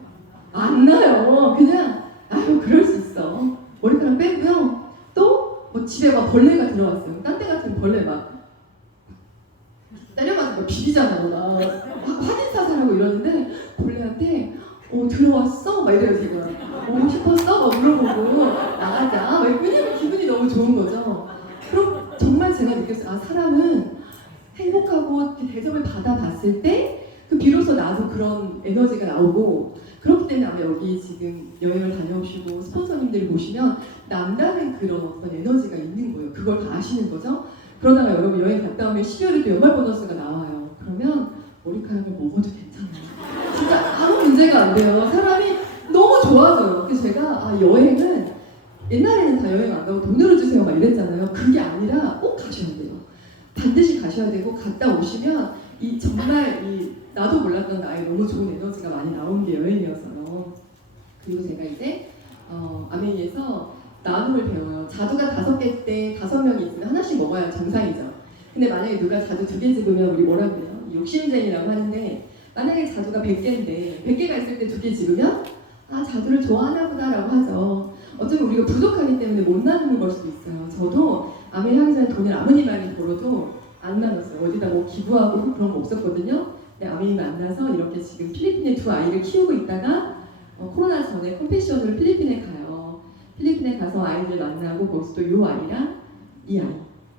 안 나요. 그냥 아유 그럴 수 있어. 머리카락 빼고요. 또 뭐 집에 막 벌레가 들어왔어요. 딴 데 같은 벌레 막 때려맞은 거 비리잖아요. 막 확인 사살하고 이러는데 벌레한테 들어왔어? 막 이래요 제가. 오고 싶었어? 막 물어보고 나가자. 왜냐면 기분이 너무 좋은 거죠. 그럼 정말 제가 느꼈어요. 아 사람은 행복하고 대접을 받아봤을 때 그 비로소 나도 그런 에너지가 나오고 그렇기 때문에 아마 여기 지금 여행을 다녀오시고 스폰서님들이 보시면 남다른 그런 어떤 에너지가 있는 거예요. 그걸 다 아시는 거죠. 그러다가 여러분 여행 갔다 오면 12월에 또 연말 보너스가 나와요. 그러면 머리카락을 먹어도 괜찮아요. 진짜 아무 문제가 안 돼요. 사람이 너무 좋아져요. 그래서 제가 아 여행은 옛날에는 다 여행 안 가고 돈으로 주세요 막 이랬잖아요. 그게 아니라 꼭 가셔야 돼요. 반드시 가셔야 되고 갔다 오시면 이 정말 이 나도 몰랐던 나의 너무 좋은 에너지가 많이 나온 게 여행이어서요. 그리고 제가 이제 아메이에서 나눔을 배워요. 자두가 5개 때 5명이 있으면 하나씩 먹어야 정상이죠. 근데 만약에 누가 자두 2개 집으면 우리 뭐라 그래요? 욕심쟁이라고 하는데 만약에 자두가 100개인데 100개가 있을 때 2개 집으면 아 자두를 좋아하나 보다라고 하죠. 어쩌면 우리가 부족하기 때문에 못 나누는 걸 수도 있어요. 저도 아메이 하기 전에 돈을 아무리 많이 벌어도 안 나눴어요. 어디다 뭐 기부하고 그런 거 없었거든요. 근데 아메이 만나서 이렇게 지금 필리핀에 2 아이를 키우고 있다가 코로나 전에 컴패션으로 필리핀에 가요. 필리핀에 가서 아이들 만나고 거기서 또 이 아이랑 이 아이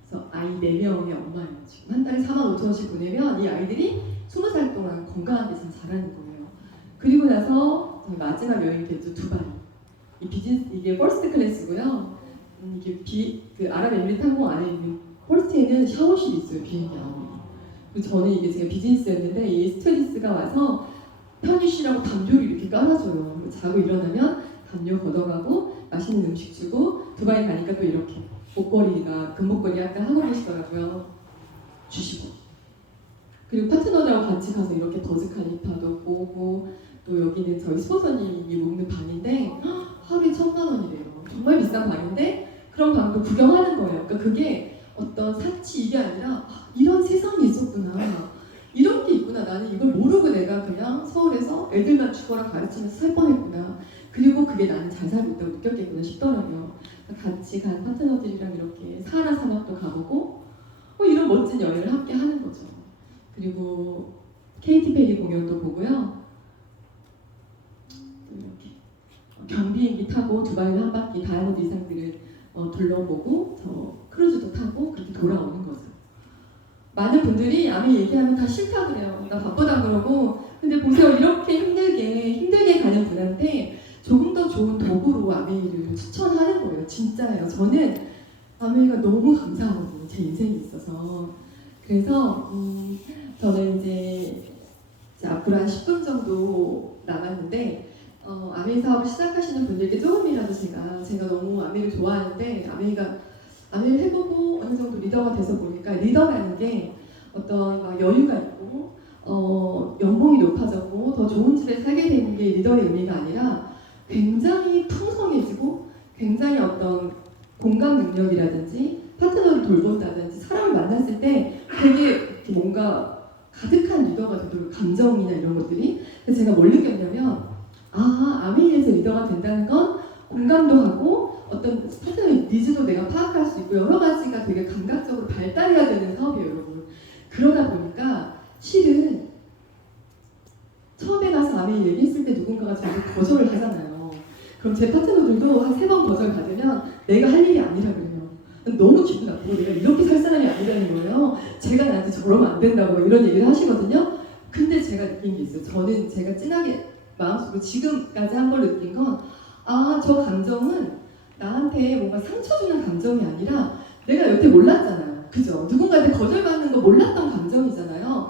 그래서 아이 4명의 엄마예요. 지금 한 달에 45,000원씩 보내면 이 아이들이 20살 동안 건강하게 좀 자라는 거예요. 그리고 나서 마지막 여행이 됐죠. 두바이. 이 비즈니스 이게 퍼스트 클래스고요. 이게 그 아랍에미리트 항공 안에 있는 퍼스트에는 샤워실이 있어요. 비행기 안에. 그리고 저는 이게 제가 비즈니스였는데 이 스튜어디스가 와서 편히 쉬라고 담요를 이렇게 깔아줘요. 자고 일어나면 담요 걷어가고 맛있는 음식 주고 두바이 가니까 또 이렇게 목걸이가 금목걸이 약간 하고 계시더라고요. 주시고 그리고 파트너들하고 같이 가서 이렇게 버즈칼리파도 보고 또 여기는 저희 스폰서님이 묵는 방인데 하루에 1,000만 원이래요. 정말 비싼 방인데 그런 방도 구경하는 거예요. 그러니까 그게 어떤 사치 이게 아니라 이런 세상이 있었구나. 이런 게 있구나. 나는 이걸 모르고 내가 그냥 서울에서 애들만 죽어라 가르치면서 살 뻔했구나. 그리고 그게 나는 잘 살고 있다고 느꼈겠구나 싶더라고요. 같이 간 파트너들이랑 이렇게 사하라 사막도 가보고 이런 멋진 여행을 함께 하는 거죠. 그리고 케이티 페리 공연도 보고요. 이렇게 경비행기 타고 두바이를 한 바퀴 다양한 이상들을 둘러보고 저 크루즈도 타고 그렇게 돌아오는 거죠. 많은 분들이 아메 얘기하면 다 싫다 그래요. 나 바쁘다 그러고. 근데 보세요. 이렇게 힘들게 가는 분한테 조금 더 좋은 도구로 아메이를 추천하는 거예요. 진짜예요. 저는 아메이가 너무 감사하거든요. 제 인생에 있어서. 그래서 저는 이제 앞으로 한 10분 정도 남았는데 아메이 사업을 시작하시는 분들께 조금이라도 제가 너무 아메이를 좋아하는데 아메이를 해보고 어느 정도 리더가 돼서 보니까 리더라는 게 어떤 막 여유가 있고 연봉이 높아졌고 더 좋은 집에 살게 되는 게 리더의 의미가 아니라 굉장히 풍성해지고 굉장히 어떤 공감 능력이라든지 파트너를 돌본다든지 사람을 만났을 때 되게 뭔가 가득한 리더가 되도록 감정이나 이런 것들이. 그래서 제가 뭘 느꼈냐면 아메이에서 리더가 된다는 건 공감도 하고 어떤 파트너의 니즈도 내가 파악할 수 있고 여러 가지가 되게 감각적으로 발달해야 되는 사업이에요, 여러분. 그러다 보니까 실은 남이 얘기했을 때 누군가가 저한테 거절을 하잖아요. 그럼 제 파트너들도 한 3번 거절 받으면 내가 할 일이 아니라 그래요. 너무 기분 나쁘고 내가 이렇게 살 사람이 아니라는 거예요. 제가 나한테 저러면 안 된다고 이런 얘기를 하시거든요. 근데 제가 느낀 게 있어요. 저는 제가 진하게 마음속으로 지금까지 한 걸 느낀 건 저 감정은 나한테 뭔가 상처 주는 감정이 아니라 내가 여태 몰랐잖아요. 그죠? 누군가한테 거절받는 거 몰랐던 감정이잖아요.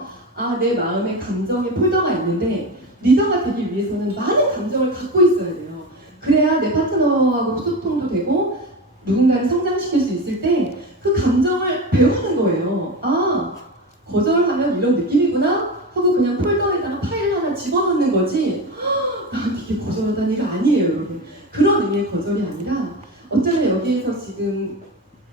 내 마음에 감정의 폴더가 있는데 리더가 되기 위해서는 많은 감정을 갖고 있어야 돼요. 그래야 내 파트너하고 소통도 되고 누군가를 성장시킬 수 있을 때 그 감정을 배우는 거예요. 거절하면 이런 느낌이구나 하고 그냥 폴더에다가 파일을 하나 집어넣는 거지 나한테 이게 거절하다니가 아니에요, 여러분. 그런 의미의 거절이 아니라 어쩌면 여기에서 지금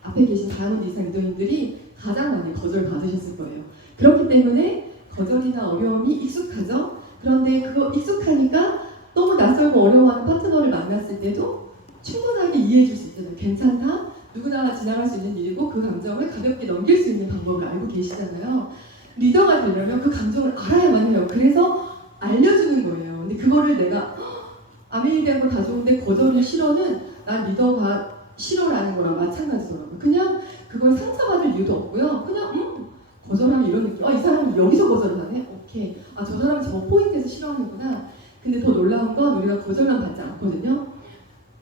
앞에 계신 40 이상 리더님들이 가장 많이 거절 받으셨을 거예요. 그렇기 때문에 거절이나 어려움이 익숙하죠. 그런데 그거 익숙하니까 너무 낯설고 어려워하는 파트너를 만났을 때도 충분하게 이해해 줄 수 있잖아요. 괜찮다? 누구나 지나갈 수 있는 일이고 그 감정을 가볍게 넘길 수 있는 방법을 알고 계시잖아요. 리더가 되려면 그 감정을 알아야만 해요. 그래서 알려주는 거예요. 근데 그거를 내가 아멘이 되고 다 좋은데 거절이 싫어는 난 리더가 싫어라는 거랑 마찬가지더라고요. 그냥 그걸 상처받을 이유도 없고요. 그냥 거절하면 이런 느낌. 이 사람이 여기서 거절을 하네? 오케이. 저 사람이 저 포인트에서 싫어하는구나. 근데 더 놀라운 건 우리가 거절만 받지 않거든요.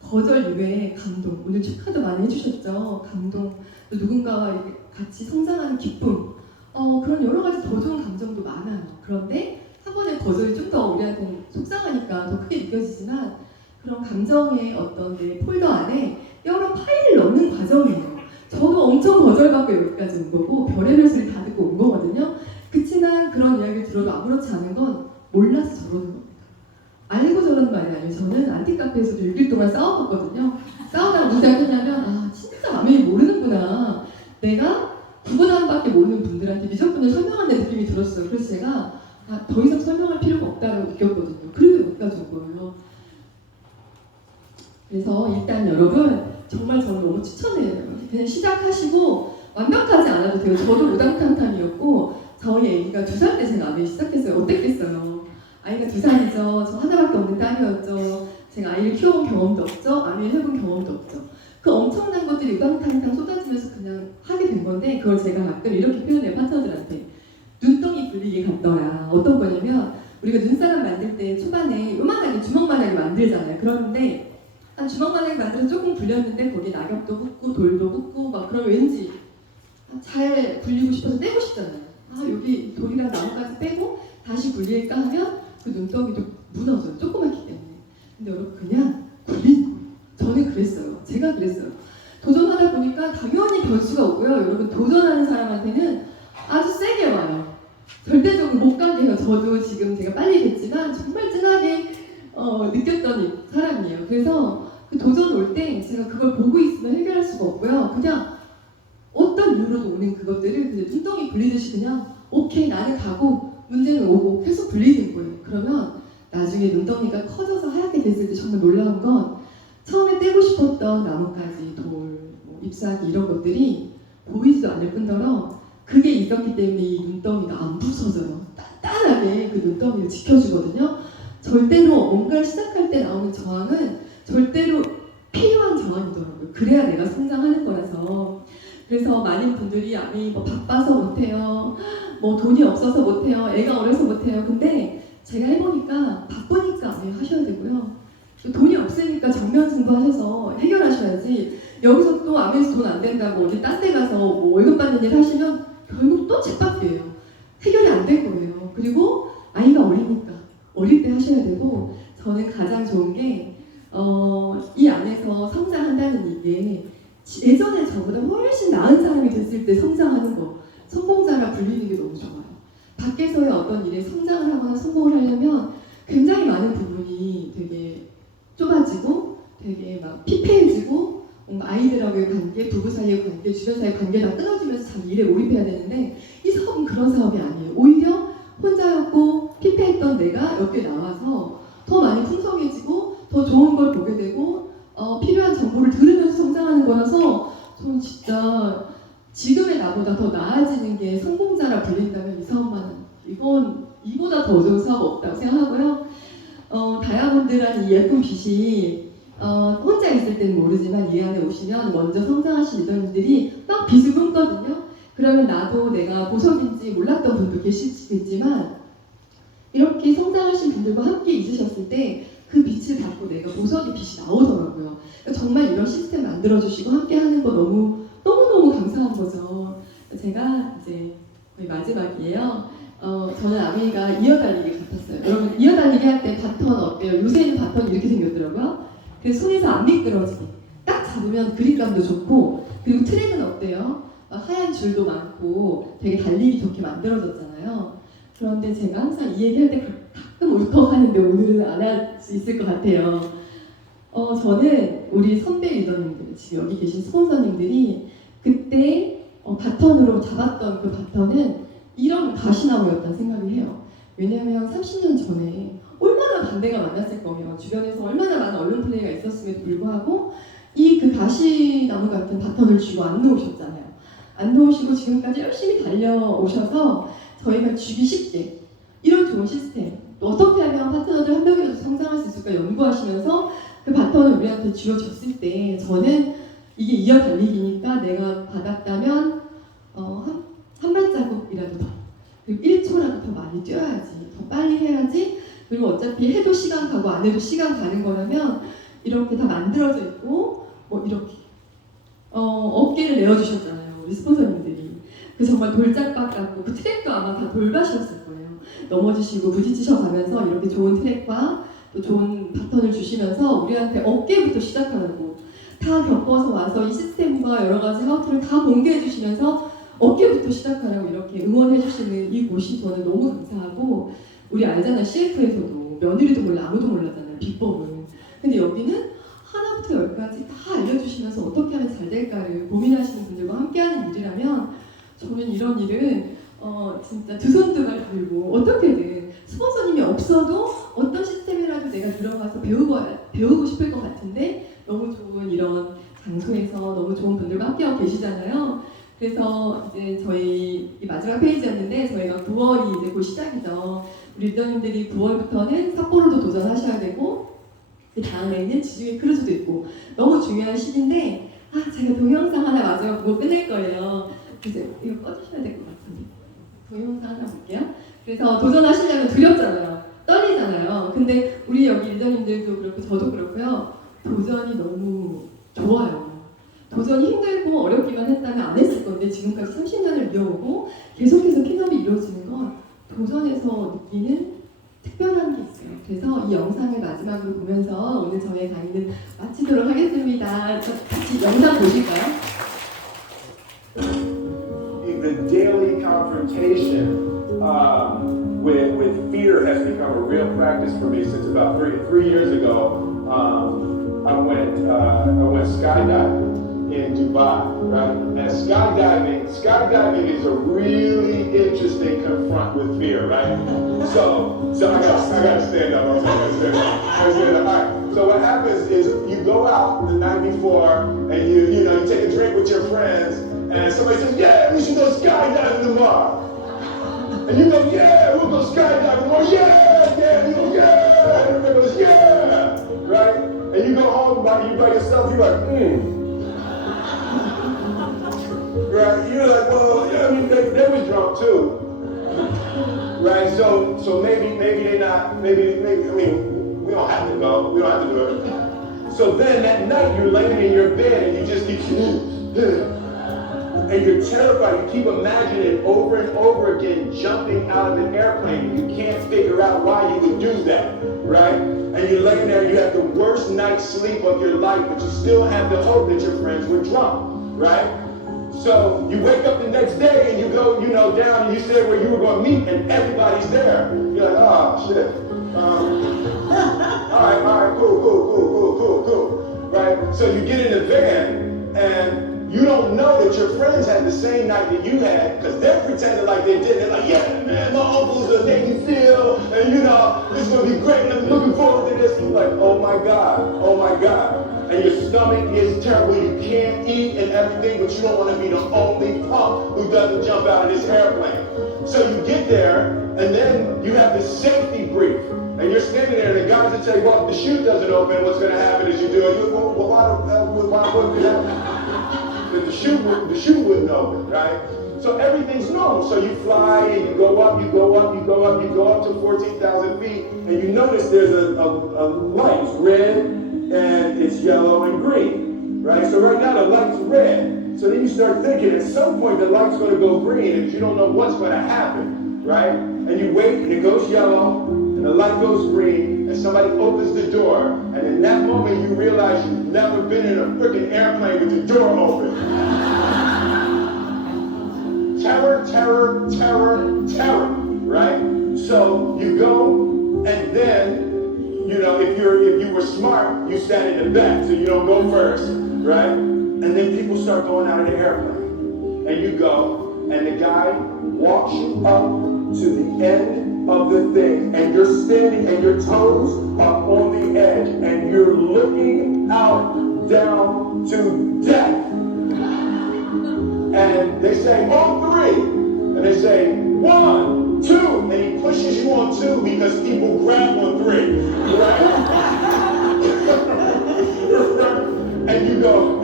거절 이외에 감동. 오늘 축하도 많이 해주셨죠. 감동. 또 누군가와 이렇게 같이 성장하는 기쁨. 그런 여러 가지 더 좋은 감정도 많아요. 그런데 한 번의 거절이 좀 더 우리한테는 속상하니까 더 크게 느껴지지만 그런 감정의 어떤 내 폴더 안에 여러 파일을 넣는 과정이에요. 저도 엄청 거절받고 여기까지 온 거고 별의별 소리 다 듣고 온 거거든요. 그치만 그런 이야기를 들어도 아무렇지 않은 건 몰라서 저러는 겁니다. 알고 저러는 말이 아니에요. 저는 안티카페에서도 6일 동안 싸워봤거든요. 싸우다가 무슨 생각했냐면 진짜 아멘이 모르는구나. 내가 9분한밖에 모르는 분들한테 미적분을 설명하는 느낌이 들었어요. 그래서 제가 더 이상 설명할 필요가 없다고 느꼈거든요. 그리고 여기까지 온 거예요. 그래서 일단 여러분 정말 저는 너무 추천해요. 그냥 시작하시고 완벽하지 않아도 돼요. 저도 우당탕탕이었고 저희 애기가 2살 때 제가 아멘 시작했어요. 어땠겠어요? 아이가 2살이죠. 저 하나밖에 없는 딸이었죠. 제가 아이를 키워본 경험도 없죠. 아멘 해본 경험도 없죠. 그 엄청난 것들이 우당탕탕 쏟아지면서 그냥 하게 된 건데 그걸 제가 가끔 이렇게 표현해요. 파트너들한테. 눈덩이 굴리기 같더라. 어떤 거냐면 우리가 눈사람 만들 때 초반에 요만하게 주먹만하게 만들잖아요. 그러는데 한 주먹만하게 만들어서 조금 굴렸는데 거기에 낙엽도 붙고 돌도 붙고 막 그러면 왠지 잘 굴리고 싶어서 빼고 싶잖아요. 여기 돌이랑 나무까지 빼고 다시 굴릴까 하면 그 눈덩이도 무너져요. 조그맣기 때문에. 근데 여러분 그냥 굴리는 거예요. 저는 그랬어요. 제가 그랬어요. 도전하다 보니까 당연히 변수가 오고요. 여러분 도전하는 사람한테는 아주 세게 와요. 절대적으로 못 가게 해요. 저도 지금 제가 빨리 됐지만 정말 진하게 느꼈던 사람이에요. 그래서 그 도전 올 때 제가 그걸 보고 있으면 해결할 수가 없고요. 그냥 어떤 이유로도 오는 그것들을 그냥 눈덩이 굴리듯이 그냥 오케이 나는 가고 문제는 오고 계속 굴리는 거예요. 그러면 나중에 눈덩이가 커져서 하얗게 됐을 때 정말 놀라운 건 처음에 떼고 싶었던 나뭇가지, 돌, 잎사귀 이런 것들이 보이지도 않을 뿐더러 그게 있었기 때문에 이 눈덩이가 안 부서져요. 단단하게 그 눈덩이를 지켜주거든요. 절대로 뭔가를 시작할 때 나오는 저항은 절대로 필요한 저항이더라고요. 그래야 내가 성장하는 거라서. 그래서 많은 분들이 아니 바빠서 못해요. 돈이 없어서 못해요. 애가 어려서 못해요. 근데 제가 해보니까 바쁘니까 아니 하셔야 되고요. 돈이 없으니까 정면 승부하셔서 해결하셔야지. 여기서 또 아멘에서 돈 안 된다고 어디 딴 데 가서 월급 받는 일 하시면 결국 또 쳇바퀴예요. 해결이 안 될 거예요. 그리고 아이가 어리니까 어릴 때 하셔야 되고 저는 가장 좋은 게 이 안에서 성장한다는 이게 예전에 저보다 훨씬 나은 사람이 됐을 때 성장하는 거 성공자라 불리는 게 너무 좋아요. 밖에서의 어떤 일에 성장을 하거나 성공을 하려면 굉장히 많은 부분이 되게 좁아지고 되게 막 피폐해지고 아이들하고의 관계, 부부 사이의 관계, 주변 사이의 관계 다 끊어지면서 참 일에 몰입해야 되는데 이 사업은 그런 사업이 아니에요. 오히려 혼자였고 피폐했던 내가 여기에 나와서 더 많이 풍성해지고 더 좋은 걸 보게 되고 필요한 정보를 들으면서 성장하는 거라서 저는 진짜 지금의 나보다 더 나아지는 게 성공자라 불린다면 이 사업만은 이보다 더 좋은 사업 없다고 생각하고요. 다이아몬드라는 이 예쁜 빛이 혼자 있을 때는 모르지만 이 안에 오시면 먼저 성장하신 리더님들이 막 빛을 뿜거든요. 그러면 나도 내가 보석인지 몰랐던 분도 계시겠지만 이렇게 성장하신 분들과 함께 있으셨을 때 그 빛을 받고 내가 보석의 빛이 나오더라고요. 그러니까 정말 이런 시스템 만들어주시고 함께 하는 거 너무너무 감사한 거죠. 제가 이제 거의 마지막이에요. 저는 아미가 이어달리기 같았어요. 여러분 이어달리기 할 때 바톤 어때요? 요새는 바톤이 이렇게 생겼더라고요. 그래서 손에서 안 미끄러지게 딱 잡으면 그립감도 좋고, 그리고 트랙은 어때요? 하얀 줄도 많고 되게 달리기 좋게 만들어졌잖아요. 그런데 제가 항상 이 얘기할 때 가끔 울컥하는데 오늘은 안 할 수 있을 것 같아요. 저는 우리 선배 리더님들, 지금 여기 계신 스폰서님들이 그때 바턴으로 잡았던 그 바턴은 이런 가시나무였다는 생각을 해요. 왜냐하면 30년 전에 얼마나 반대가 많았을 거예요. 주변에서 얼마나 많은 언론 플레이가 있었음에도 불구하고 이 그 가시나무 같은 바턴을 쥐고 안 놓으셨잖아요. 안 놓으시고 지금까지 열심히 달려오셔서 저희가 쥐기 쉽게 이런 좋은 시스템, 또 어떻게 하면 파트너들 한 명이라도 성장할 수 있을까 연구하시면서 그 바턴을 우리한테 쥐어줬을 때 저는 이게 이어 달리기니까 내가 받았다면 한 발자국이라도 더, 그리고 1초라도 더 많이 뛰어야지, 더 빨리 해야지, 그리고 어차피 해도 시간 가고 안 해도 시간 가는 거라면 이렇게 다 만들어져 있고 뭐 이렇게 어깨를 내어주셨잖아요, 우리 스폰서님들이. 그 정말 돌짝밭 같고 그 트랙도 아마 다 돌밭이었을 거예요. 넘어지시고 부딪히셔 가면서 이렇게 좋은 트랙과 또 좋은 바턴을 주시면서 우리한테 어깨부터 시작하라고 다 겪어서 와서 이 시스템과 여러 가지 하우트를 다 공개해 주시면서 어깨부터 시작하라고 이렇게 응원해 주시는 이 곳이 저는 너무 감사하고, 우리 알잖아요, CF에서도 며느리도 몰라 아무도 몰랐잖아요, 비법은. 근데 여기는 하나부터 열까지 다 알려주시면서 어떻게 하면 잘 될까를 고민하시는 분들과 함께하는 일이라면 저는 이런 일은 진짜 두 손 두 발 들고 어떻게든 스폰서님이 없어도 어떤 시스템이라도 내가 들어가서 배우고 싶을 것 같은데, 너무 좋은 이런 장소에서 너무 좋은 분들과 함께하고 계시잖아요. 그래서 이제 저희 이 마지막 페이지였는데 저희가 9월이 이제 곧 시작이죠. 우리 리더님들이 9월부터는 삿포로도 도전하셔야 되고 그 다음에는 지중해 크루즈도 있고 너무 중요한 시기인데, 제가 동영상 하나 마지막 보고 끝낼 거예요. 이제 이거 꺼주셔야 될 것 같은데 동영상 하나 볼게요. 그래서 도전하시려면 두렵잖아요, 떨리잖아요. 근데 우리 여기 리더님들도 그렇고 저도 그렇고요, 도전이 너무 좋아요. 도전이 힘들고 어렵기만 했다면 안 했을 건데 지금까지 30년을 이어오고 계속해서 핀업이 이루어지는 건 도전에서 느끼는 특별한 게 있어요. 그래서 이 영상을 마지막으로 보면서 오늘 저의 강의는 마치도록 하겠습니다. 같이 영상 보실까요? The daily confrontation with fear has become a real practice for me since about three years ago. I went skydiving in Dubai, right? And skydiving is a really interesting confront with fear, right? So I gotta stand up. I gotta stand up. All right. So what happens is you go out the night before and you take a drink with your friends, and somebody says, "Yeah, we should go skydiving tomorrow." And you go, "Yeah, we'll go skydiving tomorrow." Yeah, you go, "Yeah." And everybody goes, "Yeah," right? And you go home by yourself. You're like, right? You're like, well, yeah, I mean, they was drunk too, right? So maybe they not. Maybe. I mean, we don't have to go. We don't have to do it. So then that night you're laying in your bed and you just keep. And you're terrified. You keep imagining over and over again jumping out of an airplane. You can't figure out why you would do that, right? And you're laying there and you have the worst night's sleep of your life, but you still have the hope that your friends were drunk, right? So you wake up the next day and you go, down and you say where you were going to meet and everybody's there. You're like, oh, shit. All right, cool, right? So you get in the van and you don't know that your friends had the same night that you had because they're pretending like they did. They're like, yeah, man, my uncle's a Navy SEAL, and this is going to be great, and I'm looking forward to this. And you're like, oh my God. And your stomach is terrible, you can't eat and everything, but you don't want to be the only punk who doesn't jump out of this airplane. So you get there, and then you have this safety brief. And you're standing there, and the guys will tell you, well, if the chute doesn't open, what's going to happen is you do it. You go, well, why wouldn't it happen? But the chute wouldn't open, right? So everything's normal. So you fly, and you go up, you go up, you go up, you go up to 14,000 feet, and you notice there's a light, red, and it's yellow and green, right? So right now the light's red. So then you start thinking, at some point the light's going to go green, and you don't know what's going to happen, right? And you wait, and it goes yellow, and the light goes green, and somebody opens the door, and in that moment you realize you've never been in a freaking airplane with the door open. Terror, terror, terror, terror, right? So you go, and then, you know, if you were smart, you stand in the back, so you don't go first, right? And then people start going out of the airplane, and you go, and the guy walks you up to the end of the thing, and you're standing, and your toes are on the edge, and you're looking out down to death. And they say, on three. And they say, 1, 2. And he pushes you on 2 because people grab on 3. Right? And you go,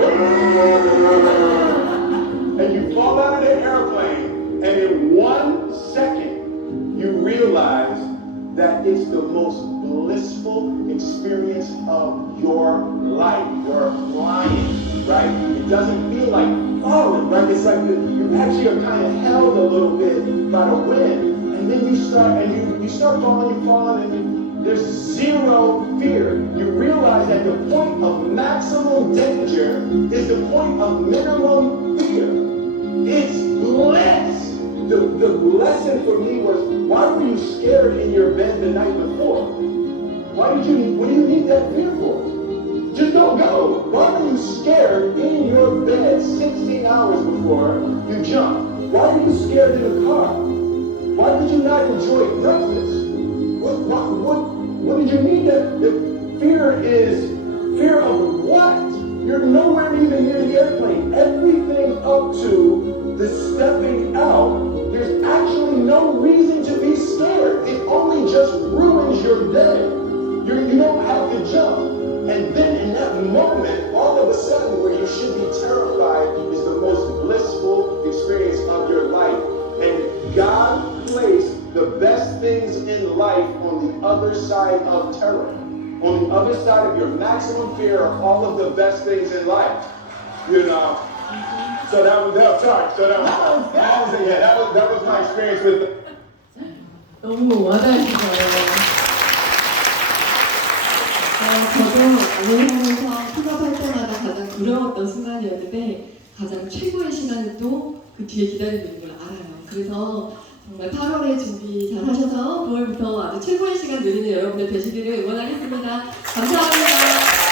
and you fall out of the airplane. And in 1 second, you realize that it's the most blissful experience of your life. You're flying, right? It doesn't feel like falling, right? It's like you actually are kind of held a little bit by the wind, and then you start falling, you fall, and there's zero fear. You realize that the point of maximum danger is the point of minimum fear. It's bliss. The lesson for me was, why were you scared in your bed the night before? What do you need that fear for? Just don't go. Why were you scared in your bed 16 hours before you jump? Why were you scared in the car? Why did you not enjoy breakfast? What did you need that? The fear is fear of what? You're nowhere even near the airplane. Everything up to the stepping out, there's actually no reason to be scared. It only just ruins your day. You don't have to jump. And then in that moment, all of a sudden, where you should be terrified is the most blissful experience of your life. And God placed the best things in life on the other side of terror. On the other side of your maximum fear are all of the best things in life. You know? So that was my experience with it. 너무 와닿으시죠? 저도 여행하면서 픽업할 때마다 가장 두려웠던 순간이었는데 가장 최고의 시간은 또 그 뒤에 기다리고 있는 걸 알아요. 그래서 정말 8월에 준비 잘 하셔서 9월부터 아주 최고의 시간 누리는 여러분들 되시기를 응원하겠습니다. 감사합니다.